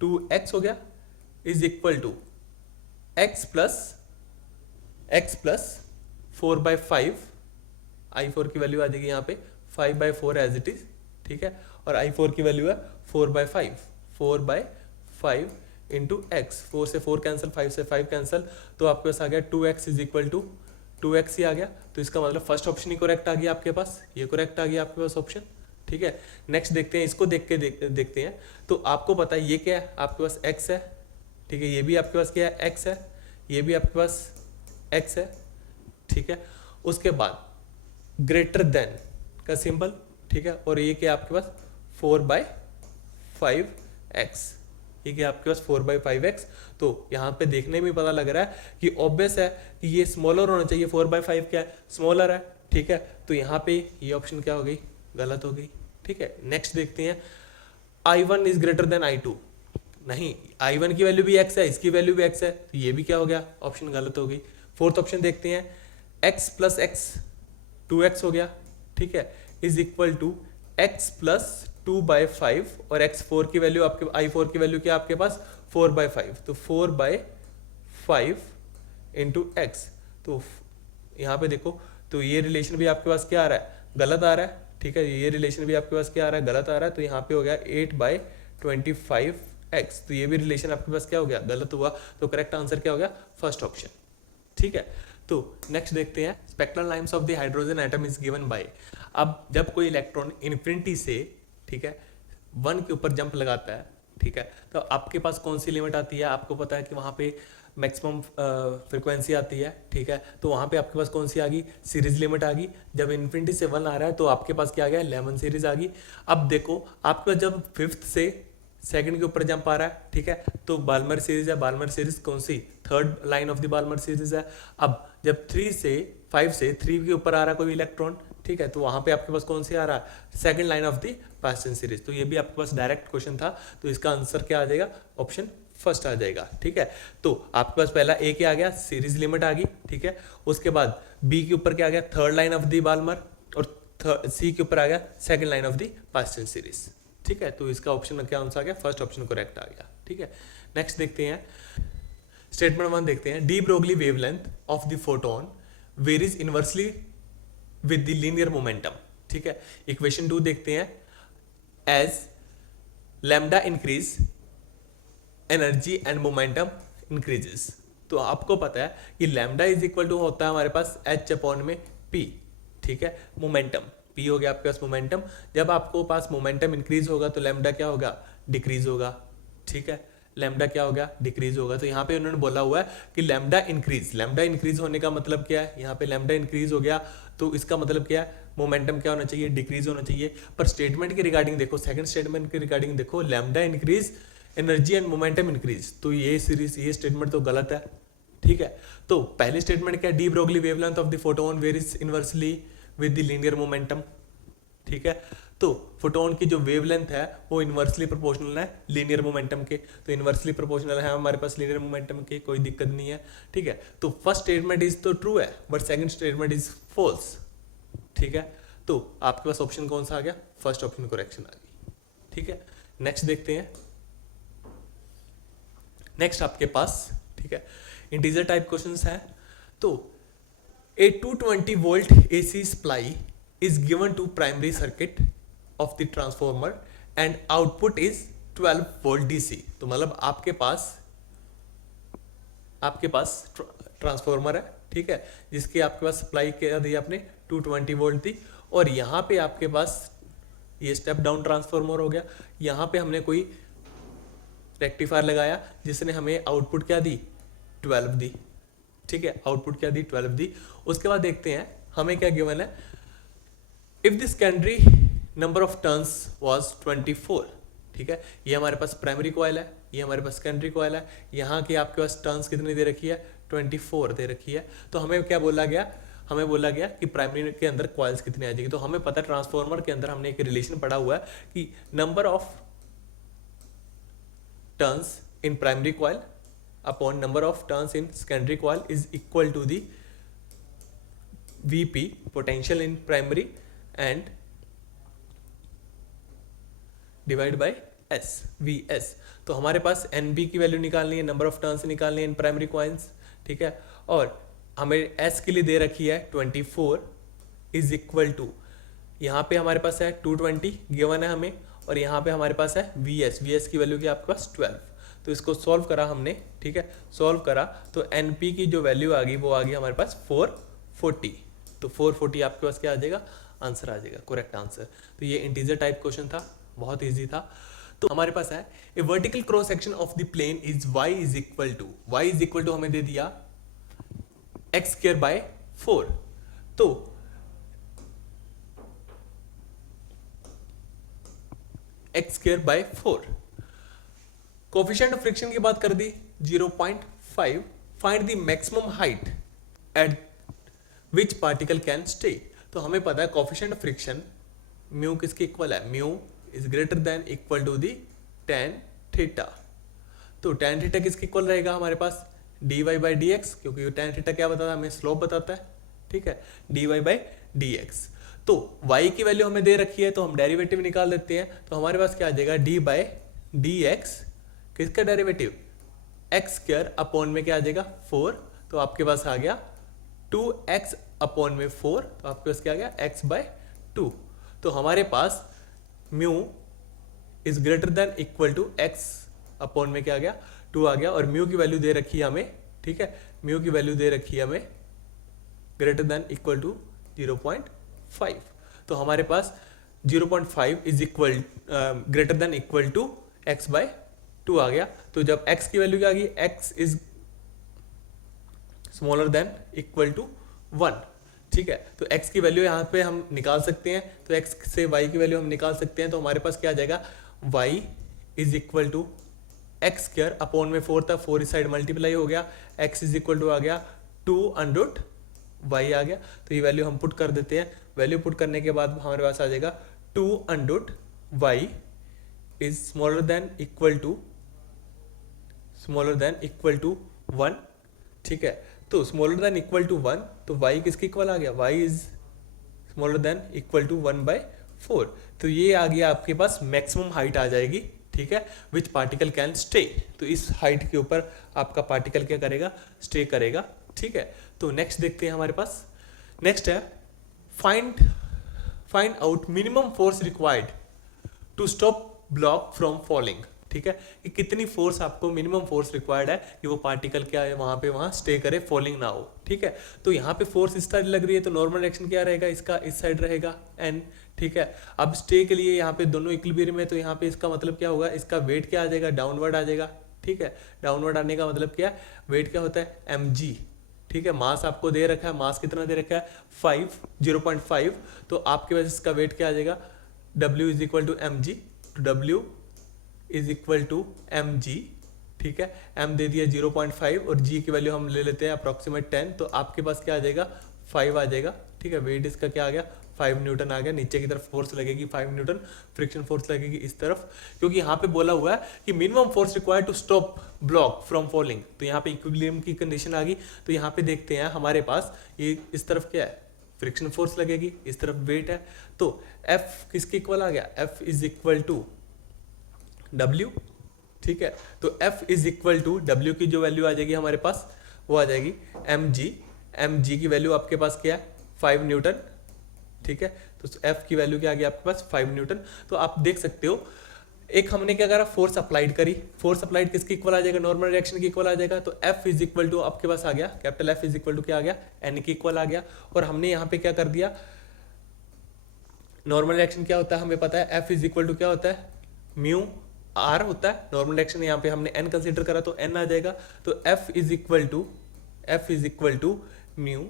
2x हो गया is equal to x plus 4/5, I4 की वैल्यू आ जाएगी यहाँ पे 5/4 एज इट इज, ठीक है। और I4 की वैल्यू है 4/5 इंटू एक्स। 4 से 4 कैंसिल, 5 से 5 कैंसिल, तो आपके पास आ गया 2x is equal to 2x ही आ गया। तो इसका मतलब फर्स्ट ऑप्शन ही करेक्ट आ गया आपके पास, ये करेक्ट आ गया आपके पास ऑप्शन, ठीक है। नेक्स्ट देखते हैं, इसको देखते हैं। तो आपको पता है ये क्या है, आपके पास x है, ठीक है, ये भी आपके पास क्या है x है, ये भी आपके पास x है, ठीक है। उसके बाद ग्रेटर देन का सिंबल, ठीक है, और ये क्या आपके पास 4/5x, ये क्या आपके पास 4/5x। तो यहाँ पे देखने में पता लग रहा है कि ऑब्वियस है कि ये स्मॉलर होना चाहिए, 4/5 क्या है स्मॉलर है, ठीक है। तो यहाँ पे ये ऑप्शन क्या हो गई, गलत हो गई, ठीक है। नेक्स्ट देखते हैं, I1 is greater then I2, नहीं, I1 की वैल्यू भी x है, इसकी वैल्यू भी x है, तो ये भी क्या हो गया, ऑप्शन गलत हो गई। फोर्थ ऑप्शन देखते हैं, x प्लस एक्स 2x हो गया, ठीक है, is equal to x plus 2/5 और x4 की वैल्यू आपके I4 की वैल्यू क्या आपके पास 4/5, तो 4/5 इंटू x। तो यहाँ पे देखो, तो ये रिलेशन भी आपके पास क्या आ रहा है, गलत आ रहा है, ठीक है, ये रिलेशन भी आपके पास क्या आ रहा है, गलत आ रहा है। तो यहाँ पे हो गया 8/25x, तो ये भी रिलेशन आपके पास क्या हो गया, गलत हुआ। तो करेक्ट आंसर क्या हो गया, फर्स्ट ऑप्शन, ठीक है। तो नेक्स्ट देखते हैं, spectral lines of the hydrogen atom is given by. अब जब कोई इलेक्ट्रॉन इन्फिनिटी से, ठीक है, 1 के ऊपर जंप लगाता है, ठीक है, तो आपके पास कौन सी लिमिट आती है, आपको पता है कि वहाँ पे मैक्सिमम फ्रिक्वेंसी आती है, ठीक है। तो वहाँ पे आपके पास कौन सी आ गई, सीरीज लिमिट आ गई। जब इन्फिनिटी से 1 आ रहा है तो आपके पास क्या आ गया, 11 सीरीज आ गई। अब देखो आपके पास जब 5th से 2nd के ऊपर जंप आ रहा है, ठीक है, तो बाल्मर सीरीज है, बाल्मर सीरीज कौन सी, 3rd line of the Balmer series है। अब जब 5 से 3 के ऊपर आ रहा है कोई इलेक्ट्रॉन, ठीक है, तो वहाँ पे आपके पास कौन सी आ रहा है, 2nd line of the Paschen series. तो ये भी आपके पास डायरेक्ट क्वेश्चन था, तो इसका आंसर क्या आ जाएगा, ऑप्शन फर्स्ट आ जाएगा, ठीक है। तो आपके पास पहला ए क्या आ गया, सीरीज लिमिट आ गई, ठीक है। उसके बाद बी के ऊपर क्या आ गया, 3rd line of the Balmer, और सी के ऊपर आ गया 2nd line of the Paschen series, ठीक है। तो इसका ऑप्शन क्या आंसर आ गया, फर्स्ट ऑप्शन करेक्ट आ गया, ठीक है। नेक्स्ट देखते हैं, स्टेटमेंट 1 देखते हैं, de Broglie wavelength of the photon varies inversely with the linear momentum, ठीक है। इक्वेशन 2 देखते हैं, as lambda increase energy and momentum increases. तो आपको पता है कि लैम्डा इज इक्वल टू होता है हमारे पास h अपॉन में p, ठीक है। मोमेंटम p हो गया आपके पास मोमेंटम, जब आपको पास मोमेंटम इंक्रीज होगा तो लैम्डा क्या होगा, डिक्रीज होगा, ठीक है। लैम्डा क्या हो गया, डिक्रीज होगा। तो यहाँ पे उन्होंने बोला हुआ है कि लैम्डा इंक्रीज होने का मतलब क्या है, यहाँ पे लैम्डा इंक्रीज हो गया तो इसका मतलब क्या है, मोमेंटम क्या होना चाहिए, डिक्रीज होना चाहिए। पर स्टेटमेंट के रिगार्डिंग देखो, सेकंड स्टेटमेंट के रिगार्डिंग देखो, lambda increase energy and momentum increase, तो ये स्टेटमेंट तो गलत है, ठीक है। तो पहली स्टेटमेंट क्या है, D Broglie wavelength of the photon varies inversely with the linear momentum, ठीक है। तो फोटोन की जो वेवलेंथ है वो इनवर्सली प्रोपोर्शनल है लीनियर मोमेंटम के, तो इनवर्सली प्रोपोर्शनल है हमारे पास लीनियर मोमेंटम के, कोई दिक्कत नहीं है, ठीक है। तो फर्स्ट स्टेटमेंट इज तो ट्रू है but second statement is false, ठीक है। तो आपके पास ऑप्शन कौन सा आ गया, फर्स्ट ऑप्शन करेक्शन आ गई, ठीक है। नेक्स्ट देखते हैं, नेक्स्ट आपके पास, ठीक है, इंटीजर टाइप क्वेश्चंस है। तो ए 220 volt AC supply is given to primary circuit of the transformer and output is 12 volt DC। तो मतलब आपके पास ट्रांसफॉर्मर है, ठीक है, जिसकी आपके पास सप्लाई क्या दी आपने 220 वोल्ट थी, और यहाँ पे आपके पास ये स्टेप डाउन ट्रांसफॉर्मर हो गया, यहाँ पे हमने कोई रेक्टिफायर लगाया जिसने हमें आउटपुट क्या दी, 12 दी, ठीक है, आउटपुट क्या दी, 12 दी। उसके बाद देखते हैं हमें क्या गिवन है, if the secondary number of turns was 24, ठीक है, ये हमारे पास प्राइमरी कॉइल है, ये हमारे पास सेकेंडरी कॉइल है, यहाँ की आपके पास टर्न्स कितनी दे रखी है, 24 दे रखी है। तो हमें क्या बोला गया, हमें बोला गया कि प्राइमरी के अंदर कॉइल्स कितनी आ जाएगी। तो हमें पता है ट्रांसफॉर्मर के अंदर हमने एक रिलेशन पढ़ा हुआ है कि number of turns in primary coil upon number of turns in secondary coil is equal to the VP potential in primary and divide by S VS। तो हमारे पास NB की वैल्यू निकालनी है, नंबर ऑफ टर्न्स निकालनी है इन प्राइमरी कॉइल्स, ठीक है, और हमें S के लिए दे रखी है 24 इज इक्वल टू, यहाँ पे हमारे पास है 220 गिवन है हमें, और यहाँ पे हमारे पास है VS की वैल्यू की आपके पास 12। तो इसको सॉल्व करा हमने, ठीक है, सॉल्व करा तो NP की जो वैल्यू आ गई वो आ गई हमारे पास 440। तो 440 आपके पास क्या आ जाएगा, आंसर आ जाएगा, करेक्ट आंसर। तो ये इंटीजर टाइप क्वेश्चन था, बहुत इजी था। तो हमारे पास है a vertical cross section of the plane is y is equal to हमें दे दिया x स्क्वायर बाय 4। तो x square by 4, coefficient of friction की बात कर दी 0.5, find the maximum height at which particle can stay. तो हमें पता है कोफिशिएंट ऑफ फ्रिक्शन म्यू किसके इक्वल है, mu is greater than equal to the tan theta. तो tan थीटा किसके इक्वल रहेगा हमारे पास, dy बाई डी एक्स, क्योंकि tan थीटा क्या बताता है, हमें स्लोप बताता है, ठीक है, dy बाई डी एक्स। तो y की वैल्यू हमें दे रखी है तो हम डेरिवेटिव निकाल देते हैं। तो हमारे पास क्या आ जाएगा, डी बाई डी एक्स, किसका डेरिवेटिव, एक्स स्क्वायर अपॉन में क्या आ जाएगा 4। तो आपके पास आ गया 2x अपॉन में 4, तो आपके पास क्या आ गया x बाय 2। तो हमारे पास mu is greater than equal to x upon में क्या आ गया 2 आ गया, और म्यू की वैल्यू दे रखी है हमें, ठीक है, म्यू की वैल्यू दे रखी है हमें ग्रेटर देन इक्वल टू 0.5। तो हमारे पास 0.5 is equal greater than equal to x by 2 आ गया। तो जब x की वैल्यू क्या आ गई, x is smaller than equal to 1, ठीक है। तो x की वैल्यू यहाँ पे हम निकाल सकते हैं, तो x से y की वैल्यू हम निकाल सकते हैं। तो हमारे पास क्या आ जाएगा, y is equal to X square upon में 4 था, 4 इस साइड मल्टीप्लाई हो गया, x इज इक्वल टू आ गया 2 अंडर y आ गया। तो ये वैल्यू हम पुट कर देते हैं, वैल्यू पुट करने के बाद हमारे पास आ जाएगा 2 under y is smaller than equal to 1, ठीक है। तो स्मॉलर देन इक्वल टू 1, तो y किसके इक्वल आ गया, y is smaller than equal to 1/4। तो ये आ गया आपके पास मैक्सिमम हाइट आ जाएगी, ठीक है, विच पार्टिकल कैन स्टे। तो इस हाइट के ऊपर आपका पार्टिकल क्या करेगा, स्टे करेगा, ठीक है। तो नेक्स्ट देखते हैं हमारे पास, नेक्स्ट है find out minimum force required to stop block from falling, ठीक है, कि कितनी फोर्स आपको मिनिमम फोर्स रिक्वायर्ड है कि वो पार्टिकल क्या है वहां स्टे करे, फॉलिंग ना हो, ठीक है। तो यहाँ पे फोर्स इस साइड लग रही है, तो नॉर्मल डायरेक्शन क्या रहेगा, इसका इस साइड रहेगा n, ठीक है। अब स्टे के लिए यहाँ पे दोनों इक्विलिब्रियम में, तो यहाँ पे इसका मतलब क्या होगा, इसका वेट क्या आ जाएगा, डाउनवर्ड आ जाएगा, ठीक है। डाउनवर्ड आने का मतलब क्या है, वेट क्या होता है mg, ठीक है। मास आपको दे रखा है, मास कितना दे रखा है 0.5, तो आपके पास इसका वेट क्या आ जाएगा w is equal to M G, तो w is equal to M G, ठीक है। m दे दिया 0.5 और g की वैल्यू हम ले लेते हैं अप्रोक्सीमेट 10, तो आपके पास क्या आ जाएगा 5 आ जाएगा, ठीक है। वेट इसका क्या आ गया 5 न्यूटन आ गया। नीचे की तरफ फोर्स लगेगी 5 न्यूटन, फ्रिक्शन फोर्स लगेगी इस तरफ, क्योंकि यहाँ पे बोला हुआ है कि minimum force required to stop block from falling, तो यहाँ पे इक्विलिब्रियम की कंडीशन आ गई। तो यहाँ पे देखते हैं हमारे पास ये इस तरफ क्या है फ्रिक्शन फोर्स लगेगी, इस तरफ वेट है, तो F किसके इक्वल आ गया, F is equal to W, ठीक है। तो F is equal to W की जो वैल्यू आ जाएगी हमारे पास वो आ जाएगी mg की वैल्यू आपके पास क्या है 5 न्यूटन, ठीक है। तो F की वैल्यू क्या आ गई आपके पास 5 न्यूटन। तो आप देख सकते हो एक हमने क्या करा फोर्स अप्लाइड करी, फोर्स अप्लाइड किसकी इक्वल आ जाएगा नॉर्मल रिएक्शन की इक्वल आ जाएगा, तो F इज इक्वल टू आपके पास आ गया capital F is equal to क्या आ गया N की इक्वल आ गया। और हमने यहाँ पे क्या कर दिया, नॉर्मल रिएक्शन क्या होता है हमें पता है, F इज इक्वल टू क्या होता है म्यू R होता है नॉर्मल रिएक्शन, यहाँ पे हमने N कंसिडर करा तो N आ जाएगा। तो F is equal to mu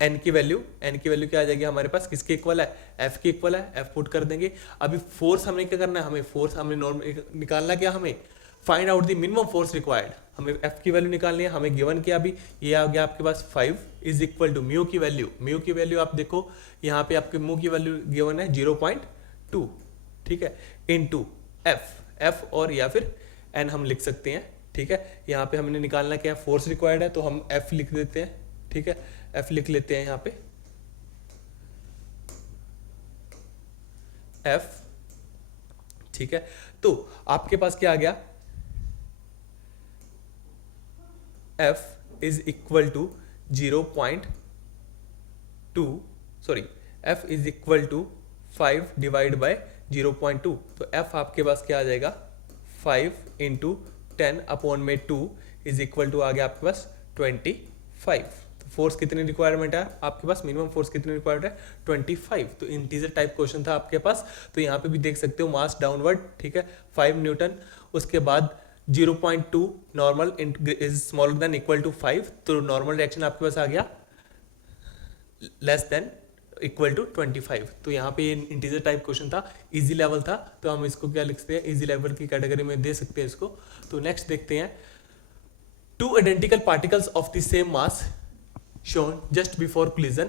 N की वैल्यू क्या आ जाएगी हमारे पास किसके इक्वल है F की इक्वल है, F पुट कर देंगे। अभी फोर्स हमने क्या करना है, हमें फोर्स हमने नॉर्मल निकालना क्या, हमें find out the minimum force required, हमें F की वैल्यू निकालनी है, हमें गिवन किया अभी ये आ गया आपके पास 5 इज इक्वल टू म्यू की वैल्यू आप देखो यहाँ पे आपके म्यू की वैल्यू गिवन है 0.2, ठीक है, इनटू F और या फिर N हम लिख सकते हैं, ठीक है। यहाँ पे हमने निकालना क्या है फोर्स रिक्वायर्ड है, तो हम F लिख देते हैं, ठीक है, F लिख लेते हैं यहाँ पे F, ठीक है। तो आपके पास क्या आ गया F is equal to 0.2 sorry F is equal to 5 divide by 0.2, तो F आपके पास क्या आ जाएगा 5 इंटू 10 अपॉन में 2 इज इक्वल टू आ गया आपके पास 25। तो फोर्स कितनी रिक्वायरमेंट है आपके पास, मिनिमम फोर्स कितनी रिक्वायर्ड है 25। तो इंटीजर टाइप क्वेश्चन था आपके पास, तो यहाँ पे भी देख सकते हो मास डाउनवर्ड, ठीक है 5 न्यूटन, उसके बाद 0.2 normal is smaller than equal to 5, तो नॉर्मल रिएक्शन आपके पास आ गया लेस देन इक्वल टू 25। तो यहाँ पे इंटीजर टाइप क्वेश्चन था, इजी लेवल था, तो हम इसको क्या लिख सकते हैं इजी लेवल की कैटेगरी में दे सकते हैं इसको। तो नेक्स्ट देखते हैं, two identical particles of the same mass shown just before collision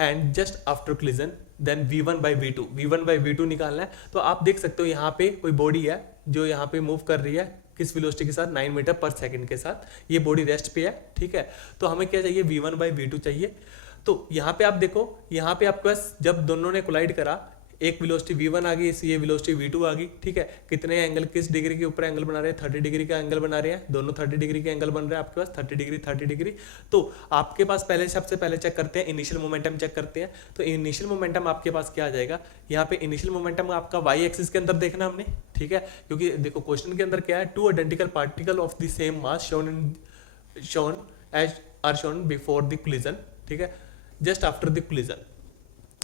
and just after collision, then v1 by v2 निकालना है। तो आप देख सकते हो यहाँ पे कोई बॉडी है जो यहाँ पे मूव कर रही है किस वेलोसिटी के साथ 9 मीटर पर सेकंड के साथ, ये बॉडी रेस्ट पे है, ठीक है। तो हमें क्या चाहिए v1 by v2 चाहिए। तो यहाँ पे आप देखो, यहाँ पे आपके पास जब दोनों ने कोलाइड करा, एक वेलोसिटी v1 आ गई, ये वेलोसिटी v2 आ गई, ठीक है। कितने एंगल किस डिग्री के ऊपर एंगल बना रहे हैं 30 डिग्री का एंगल बना रहे हैं, दोनों 30 डिग्री के एंगल बन रहे हैं आपके पास 30 डिग्री। तो आपके पास सबसे पहले चेक करते हैं इनिशियल मोमेंटम चेक करते हैं। तो इनिशियल मोमेंटम आपके पास क्या आ जाएगा, यहाँ पे इनिशियल मोमेंटम आपका वाई एक्सिस के अंदर देखना हमने, ठीक है, क्योंकि देखो क्वेश्चन के अंदर क्या है, two identical particle of the same mass shown before the collision, ठीक है, जस्ट आफ्टर द कोलिजन।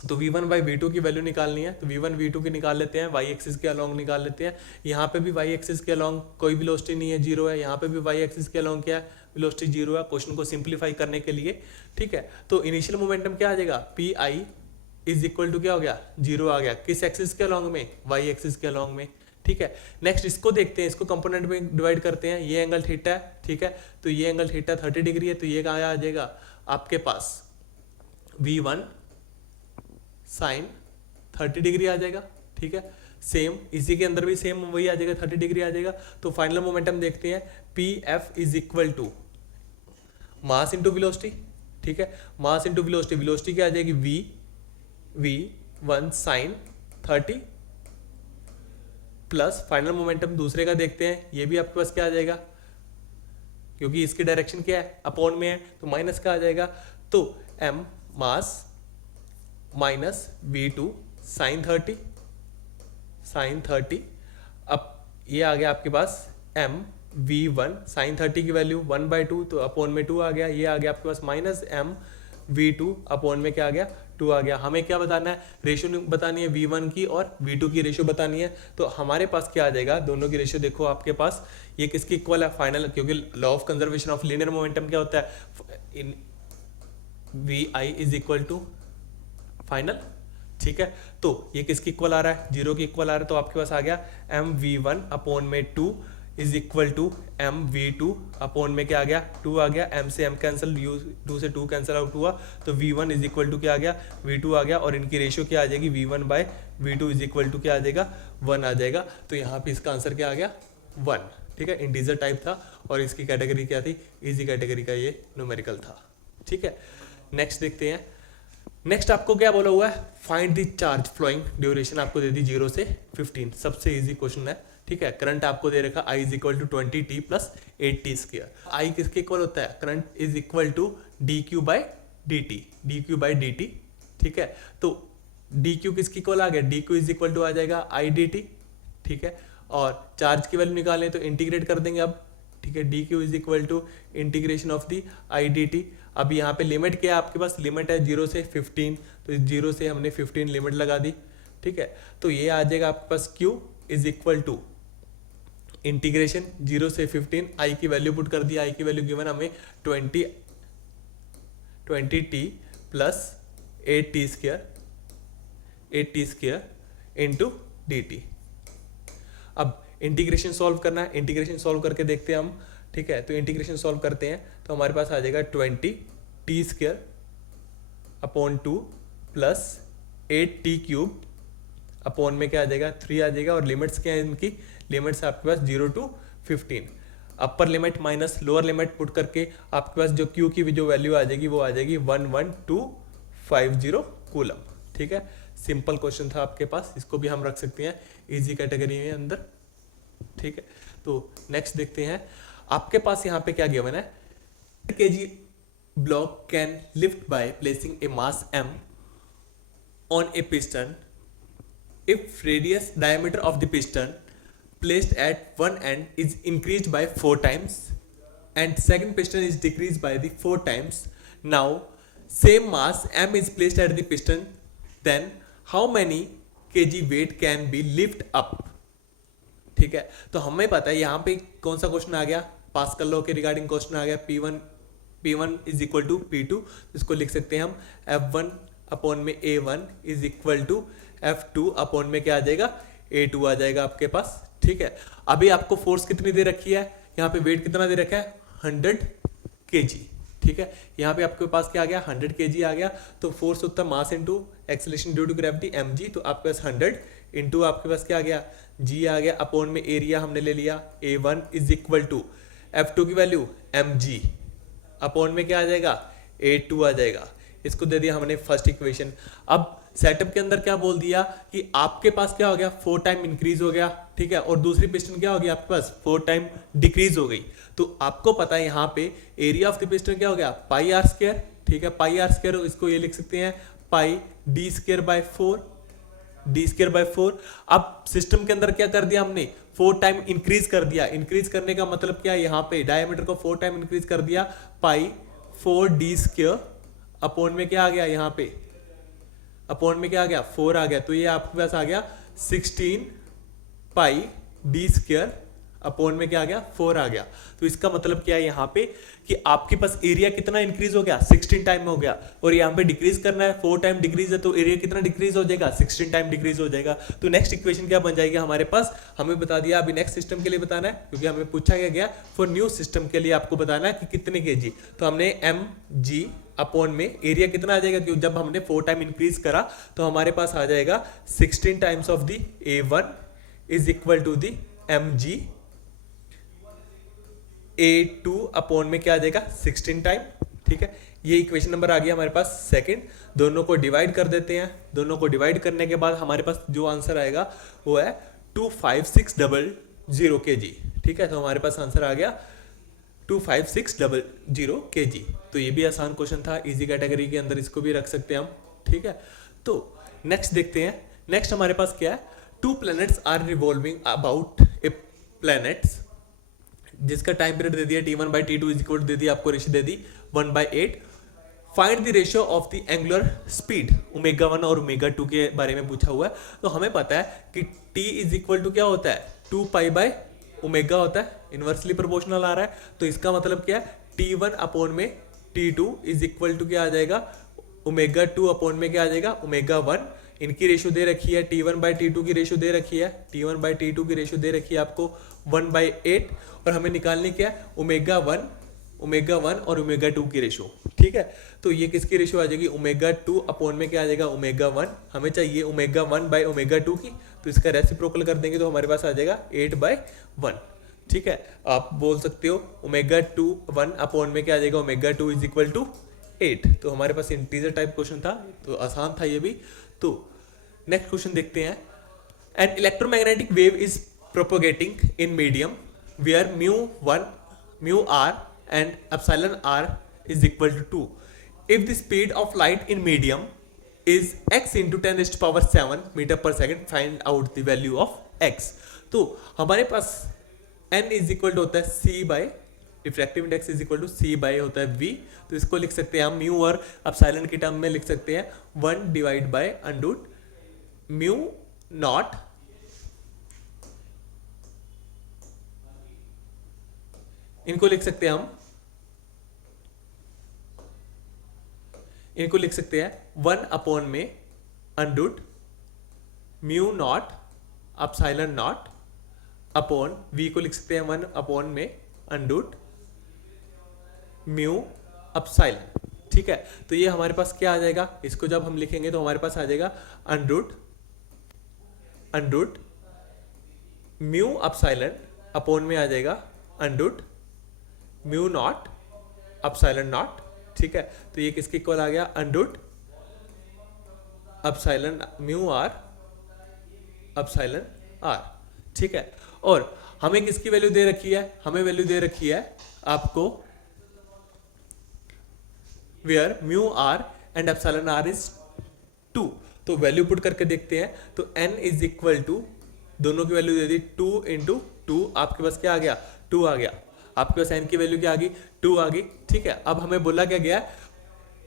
तो v1 by v2 की वैल्यू निकालनी है, तो v1 v2 की निकाल लेते हैं, y एक्सिस के अलोंग निकाल लेते हैं। यहाँ पे भी y एक्सिस के अलोंग कोई वेलोसिटी नहीं है, जीरो है, यहाँ पे भी y एक्सिस के अलोंग क्या है वेलोसिटी जीरो है, क्वेश्चन को सिंप्लीफाई करने के लिए, ठीक है। तो इनिशियल मोमेंटम क्या आ जाएगा P I is equal to क्या हो गया जीरो आ गया, किस एक्सिस के अलोंग में y एक्सिस के अलोंग में, ठीक है। नेक्स्ट इसको देखते हैं, इसको कंपोनेंट में डिवाइड करते हैं, ये एंगल थीटा है, ठीक है, तो ये एंगल थीटा 30 डिग्री है, तो ये कहाँ आ जाएगा आपके पास v1 साइन 30 डिग्री आ जाएगा, ठीक है। सेम इसी के अंदर भी सेम वही आ जाएगा 30 डिग्री आ जाएगा। तो फाइनल मोमेंटम देखते हैं, P F is equal to mass into velocity, ठीक है, मास इंटू वेलोसिटी, वेलोसिटी क्या आ जाएगी v1 sign 30 plus final momentum दूसरे का देखते हैं, ये भी आपके पास क्या आ जाएगा, क्योंकि इसकी डायरेक्शन क्या है अपॉन में है, तो माइनस का आ जाएगा। तो m मास माइनस v2 साइन 30, अब ये आ गया आपके पास m v1 साइन 30 की वैल्यू 1/2, तो अपॉन में 2 आ गया, ये आ गया आपके पास माइनस m V2 अपॉन में क्या आ गया 2 आ गया। हमें क्या बताना है, रेशियो बतानी है V1 की और V2 की रेशियो बतानी है। तो हमारे पास क्या आ जाएगा, दोनों की रेशियो देखो आपके पास, ये किसकी इक्वल है फाइनल, क्योंकि law of conservation of linear momentum क्या होता है, in Vi is equal to final, ठीक है। तो ये किसकी इक्वल आ रहा है, 0 की इक्वल आ रहा है। तो आपके पास आ गया mv1 अपॉन में 2 is equal to mv2 upon में क्या आ गया 2 आ गया, m से m कैंसिल, 2 से 2 कैंसिल आउट हुआ, तो v1 इज इक्वल टू क्या आ गया v2 आ गया, और इनकी रेशियो क्या आ जाएगी v1 bye v2 is equal to क्या आ जाएगा 1 आ जाएगा। तो यहाँ पे इसका आंसर क्या आ गया 1, ठीक है। इंटीजर टाइप था और इसकी कैटेगरी क्या थी, इजी कैटेगरी का ये न्यूमेरिकल था, ठीक है। नेक्स्ट देखते हैं। नेक्स्ट आपको क्या बोला हुआ है, find the charge flowing duration आपको दे दी 0 से 15, सबसे इजी क्वेश्चन है, ठीक है। करंट आपको दे रखा I is equal to 20t plus 8t square. I किसके इक्वल होता है, current is equal to dq by dt, ठीक है। तो dq किसकी इक्वल आ गया, dq इज इक्वल टू आ जाएगा I dt, ठीक है। और चार्ज की वैल्यू निकालें तो इंटीग्रेट कर देंगे अब, ठीक है। dq is equal to integration of the I dt। अब यहाँ पे लिमिट क्या है आपके पास, लिमिट है 0 से 15, तो 0 से हमने 15 लिमिट लगा दी, ठीक है। तो ये आ जाएगा आपके पास q is equal to integration 0 से 15, i की वैल्यू पुट कर दी, i की वैल्यू गिवन हमें 20t plus 8t square into dt। अब इंटीग्रेशन सॉल्व करना है, इंटीग्रेशन सॉल्व करके देखते हैं हम, ठीक है। तो इंटीग्रेशन सॉल्व करते हैं तो हमारे पास आ जाएगा 20t square upon 2 plus 8t cube upon में क्या आ जाएगा 3 आ जाएगा। और लिमिट्स क्या है इनकी, लिमिट्स आपके पास 0 to 15, upper limit minus lower limit put करके आपके पास जो क्यू की जो वैल्यू आ जाएगी वो आ जाएगी 11250 कूलम, ठीक है। सिंपल क्वेश्चन था आपके पास, इसको भी हम रख सकते हैं इजी कैटेगरी में अंदर, ठीक है। तो नेक्स्ट देखते हैं, आपके पास यहाँ पे क्या गिवन है, kg block can lift by placing a mass m on a piston if radius diameter of the piston placed at one end is increased by 4 times and second piston is decreased by the 4 times. Now same mass m is placed at the piston, then how many kg weight can be lift up, ठीक है। तो हमें पता है यहाँ पे कौन सा क्वेश्चन आ गया, पास्कल लॉ के रिगार्डिंग क्वेश्चन आ गया, P1 is equal to P2, इसको लिख सकते हैं हम F1 अपॉन में A1 is equal to F2 upon में क्या आ जाएगा A2 आ जाएगा आपके पास, ठीक है। अभी आपको फोर्स कितनी दे रखी है, यहाँ पे वेट कितना दे रखा है 100 kg, ठीक है। यहाँ पे आपके पास क्या आ गया 100 kg आ गया, तो फोर्स होता है mass into acceleration due to gravity mg, तो आपके पास 100 इंटू आपके पास क्या आ गया g आ गया, अपॉन में एरिया हमने ले लिया A1 is equal to F2 की वैल्यू mg अपॉन में क्या आ जाएगा A2 आ जाएगा। इसको दे दिया हमने फर्स्ट इक्वेशन। अब सेटअप के अंदर क्या बोल दिया कि आपके पास क्या हो गया 4 टाइम इंक्रीज हो गया, ठीक है। और दूसरी पिस्टन क्या हो गई आपके पास 4 टाइम डिक्रीज हो गई। तो आपको पता है यहाँ पे एरिया ऑफ द पिस्टन क्या हो गया पाई आर स्क्वायर, ठीक है। पाई आर स्क्वायर, इसको ये लिख सकते हैं पाई डी स्क्वायर बाय 4। अब सिस्टम के अंदर क्या कर दिया हमने 4 टाइम इंक्रीज कर दिया। इंक्रीज करने का मतलब क्या है, यहाँ पे डायमीटर को 4 टाइम इंक्रीज कर दिया, पाई 4d स्क्वायर अपॉन में क्या आ गया, यहाँ पे अपॉन में क्या आ गया 4 आ गया। तो ये आपके पास आ गया 16 पाई डी स्क्वायर अपॉन में क्या आ गया 4 आ गया। तो इसका मतलब क्या है यहाँ पे कि आपके पास एरिया कितना इंक्रीज हो गया 16 टाइम में हो गया, और यहाँ पे डिक्रीज करना है 4 टाइम डिक्रीज है, तो एरिया कितना डिक्रीज हो जाएगा 16 टाइम डिक्रीज हो जाएगा। तो नेक्स्ट इक्वेशन क्या बन जाएगी हमारे पास, हमें बता दिया। अभी नेक्स्ट सिस्टम के लिए बताना है, क्योंकि हमें पूछा गया फॉर न्यू सिस्टम के लिए आपको बताना है कि कितने kg। तो हमने mg अपॉन में एरिया कितना आ जाएगा, क्योंकि जब हमने 4 टाइम इंक्रीज करा तो हमारे पास आ जाएगा 16 times of the A1 is equal to the mg A2 upon में क्या आ जाएगा 16 टाइम, ठीक है। ये इक्वेशन नंबर आ गया हमारे पास सेकंड। दोनों को डिवाइड कर देते हैं, दोनों को डिवाइड करने के बाद हमारे पास जो आंसर आएगा वो है 25600 kg, ठीक है। तो हमारे पास आंसर आ गया 25600 kg। तो ये भी आसान क्वेश्चन था, इजी कैटेगरी के अंदर इसको भी रख सकते हैं हम, ठीक है। तो नेक्स्ट देखते हैं। नेक्स्ट हमारे पास क्या है, 2 planets are revolving about a planets, जिसका टाइम पीरियड दे दिया T1 by T2 is equal दे दी आपको रेशियो दे दी 1/8 find the ratio of the angular speed, omega 1 और ओमेगा 2 के बारे में पूछा हुआ है। तो हमें पता है कि t इज इक्वल टू क्या होता है, 2 पाई बाय ओमेगा होता है, इनवर्सली प्रोपोर्शनल आ रहा है। तो इसका मतलब क्या है, t1 अपॉन में t2 इज इक्वल टू क्या आ जाएगा, ओमेगा 2 अपॉन में क्या आ जाएगा, ओमेगा 1। इनकी रेशियो दे रखी है, t1 बाई t2 की रेशियो दे रखी है, t1 बाई t2 की रेशियो दे रखी है आपको 1/8, और हमें निकालनी क्या है, ओमेगा 1 और ओमेगा 2 की रेशियो। ठीक है, तो ये किसकी रेशियो आ जाएगी, ओमेगा 2 अपॉन में क्या आ जाएगा, ओमेगा 1। हमें चाहिए ओमेगा 1 बाई ओमेगा 2 की, तो इसका रेसिप्रोकल कर देंगे तो हमारे पास आ जाएगा 8/1। ठीक है, आप बोल सकते हो ओमेगा 2 1 अपॉन में क्या आ जाएगा, ओमेगा 2 इज इक्वल टू 8। तो हमारे पास इंटीजर टाइप क्वेश्चन था, तो आसान था ये भी। तो नेक्स्ट क्वेश्चन देखते हैं। An electromagnetic wave is propagating in medium where mu r and epsilon r is equal to 2. If the speed of light in medium is x into 10 raised to power 7 meter per second, find out the value of x. तो हमारे पास n इज इक्वल टू होता है c by refractive index is equal to c by होता है v। तो इसको लिख सकते हैं हम म्यू और एप्सिलॉन की टर्म में लिख सकते हैं 1 divide by under mu not इनको लिख सकते हैं हम, इनको लिख सकते हैं 1 अपॉन में under mu naught epsilon not upon v को लिख सकते हैं 1 अपॉन में अंडर म्यू एप्सिलॉन। ठीक है, तो ये हमारे पास क्या आ जाएगा, इसको जब हम लिखेंगे तो हमारे पास आ जाएगा अंडर म्यू एप्सिलॉन अपॉन में आ जाएगा under mu naught epsilon naught. ठीक है, तो ये किसके इक्वल आ गया, under epsilon mu r epsilon r. ठीक है, और हमें किसकी वैल्यू दे रखी है, हमें वैल्यू दे रखी है आपको where mu r and epsilon r is 2। तो वैल्यू पुट करके देखते हैं, तो n इज इक्वल टू, दोनों की वैल्यू दे दी 2 इंटू 2, आपके पास क्या आ गया, 2 आ गया। आपके पास n की वैल्यू क्या आ गई, 2 आ गई। ठीक है, अब हमें बोला क्या गया,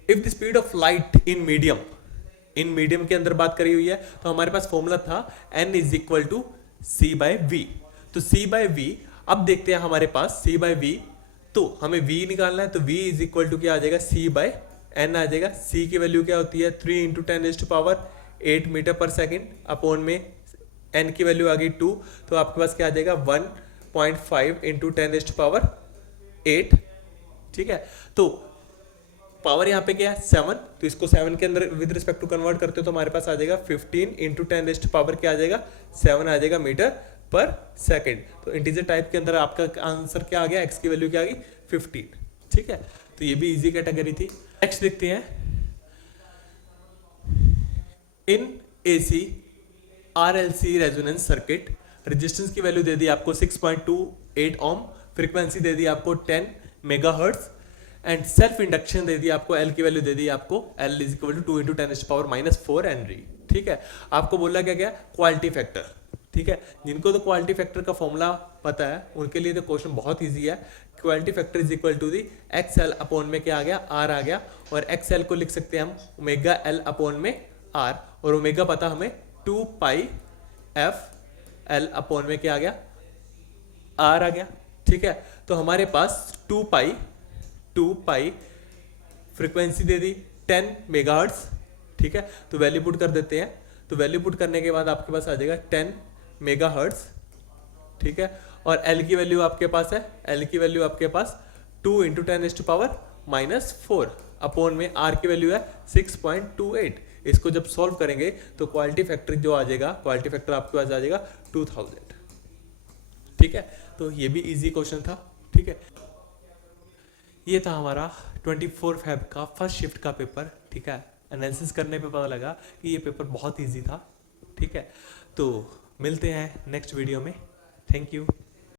if the speed of light in medium के अंदर बात करी हुई है, तो हमारे पास फॉर्मूला था n is equal to c by v। तो c बाय v, अब देखते हैं हमारे पास c बाय v, तो हमें v निकालना है, तो v इज इक्वल टू क्या आ जाएगा, c बाय n आ जाएगा। c की वैल्यू क्या होती है, 3 into 10 raised to power 8 metre per second upon में n की वैल्यू आ गई 2, तो आपके पास क्या आ जाएगा 1.5 इंटू 10 रेज़्ड टू पावर 8। ठीक है, तो पावर यहाँ पे क्या है 7, तो इसको 7 के अंदर विद रिस्पेक्ट टू कन्वर्ट करते हो तो हमारे पास आ जाएगा 15 इंटू 10 रेज़्ड टू पावर क्या आ जाएगा 7 आ जाएगा मीटर पर सेकेंड। तो इंटीजर टाइप के अंदर आपका आंसर क्या आ गया, x की वैल्यू क्या आ गई 15। ठीक है, तो ये भी इजी कैटेगरी थी। नेक्स्ट देखते हैं, in AC RLC resonance circuit resistance की वैल्यू दे दी आपको 6.28 ओम, फ्रीक्वेंसी दे दी आपको 10 मेगाहर्ट्ज एंड सेल्फ इंडक्शन दे दी आपको, एल की वैल्यू दे दी आपको, L is equal to 2 into 10 raised to power -4 henry. ठीक है, आपको बोला क्या गया, क्वालिटी फैक्टर। ठीक है, जिनको तो क्वालिटी फैक्टर का फॉर्मूला पता है उनके लिए तो क्वेश्चन बहुत इजी है। Quality factor is equal to the X L upon में क्या आ गया, आर आ गया, और एक्स एल को लिख सकते हैं हम ओमेगा एल अपॉन में आर, और ओमेगा पता हमें 2 पाई एफ एल अपॉन में क्या आ गया, आर आ गया। ठीक है, तो हमारे पास 2 पाई फ्रीक्वेंसी दे दी 10 मेगाहर्ट्ज। ठीक है, तो वैल्यू पुट कर देते हैं, तो वैल्यू पुट करने के बाद आपके पास आ जाएगा 10 मेगाहर्ट्ज। ठीक है, और L की वैल्यू आपके पास है, L की वैल्यू आपके पास 2 into 10 raised to power -4 upon में R की वैल्यू है 6.28। इसको जब सॉल्व करेंगे तो क्वालिटी फैक्टर जो आ जाएगा, क्वालिटी फैक्टर आपके पास आ जाएगा 2000। ठीक है, तो ये भी इजी क्वेश्चन था। ठीक है, ये था हमारा 24 फेब का फर्स्ट शिफ्ट का पेपर। ठीक है, एनालिसिस करने पे पता लगा कि ये पेपर बहुत इजी था। ठीक है, तो मिलते हैं नेक्स्ट वीडियो में। Thank you.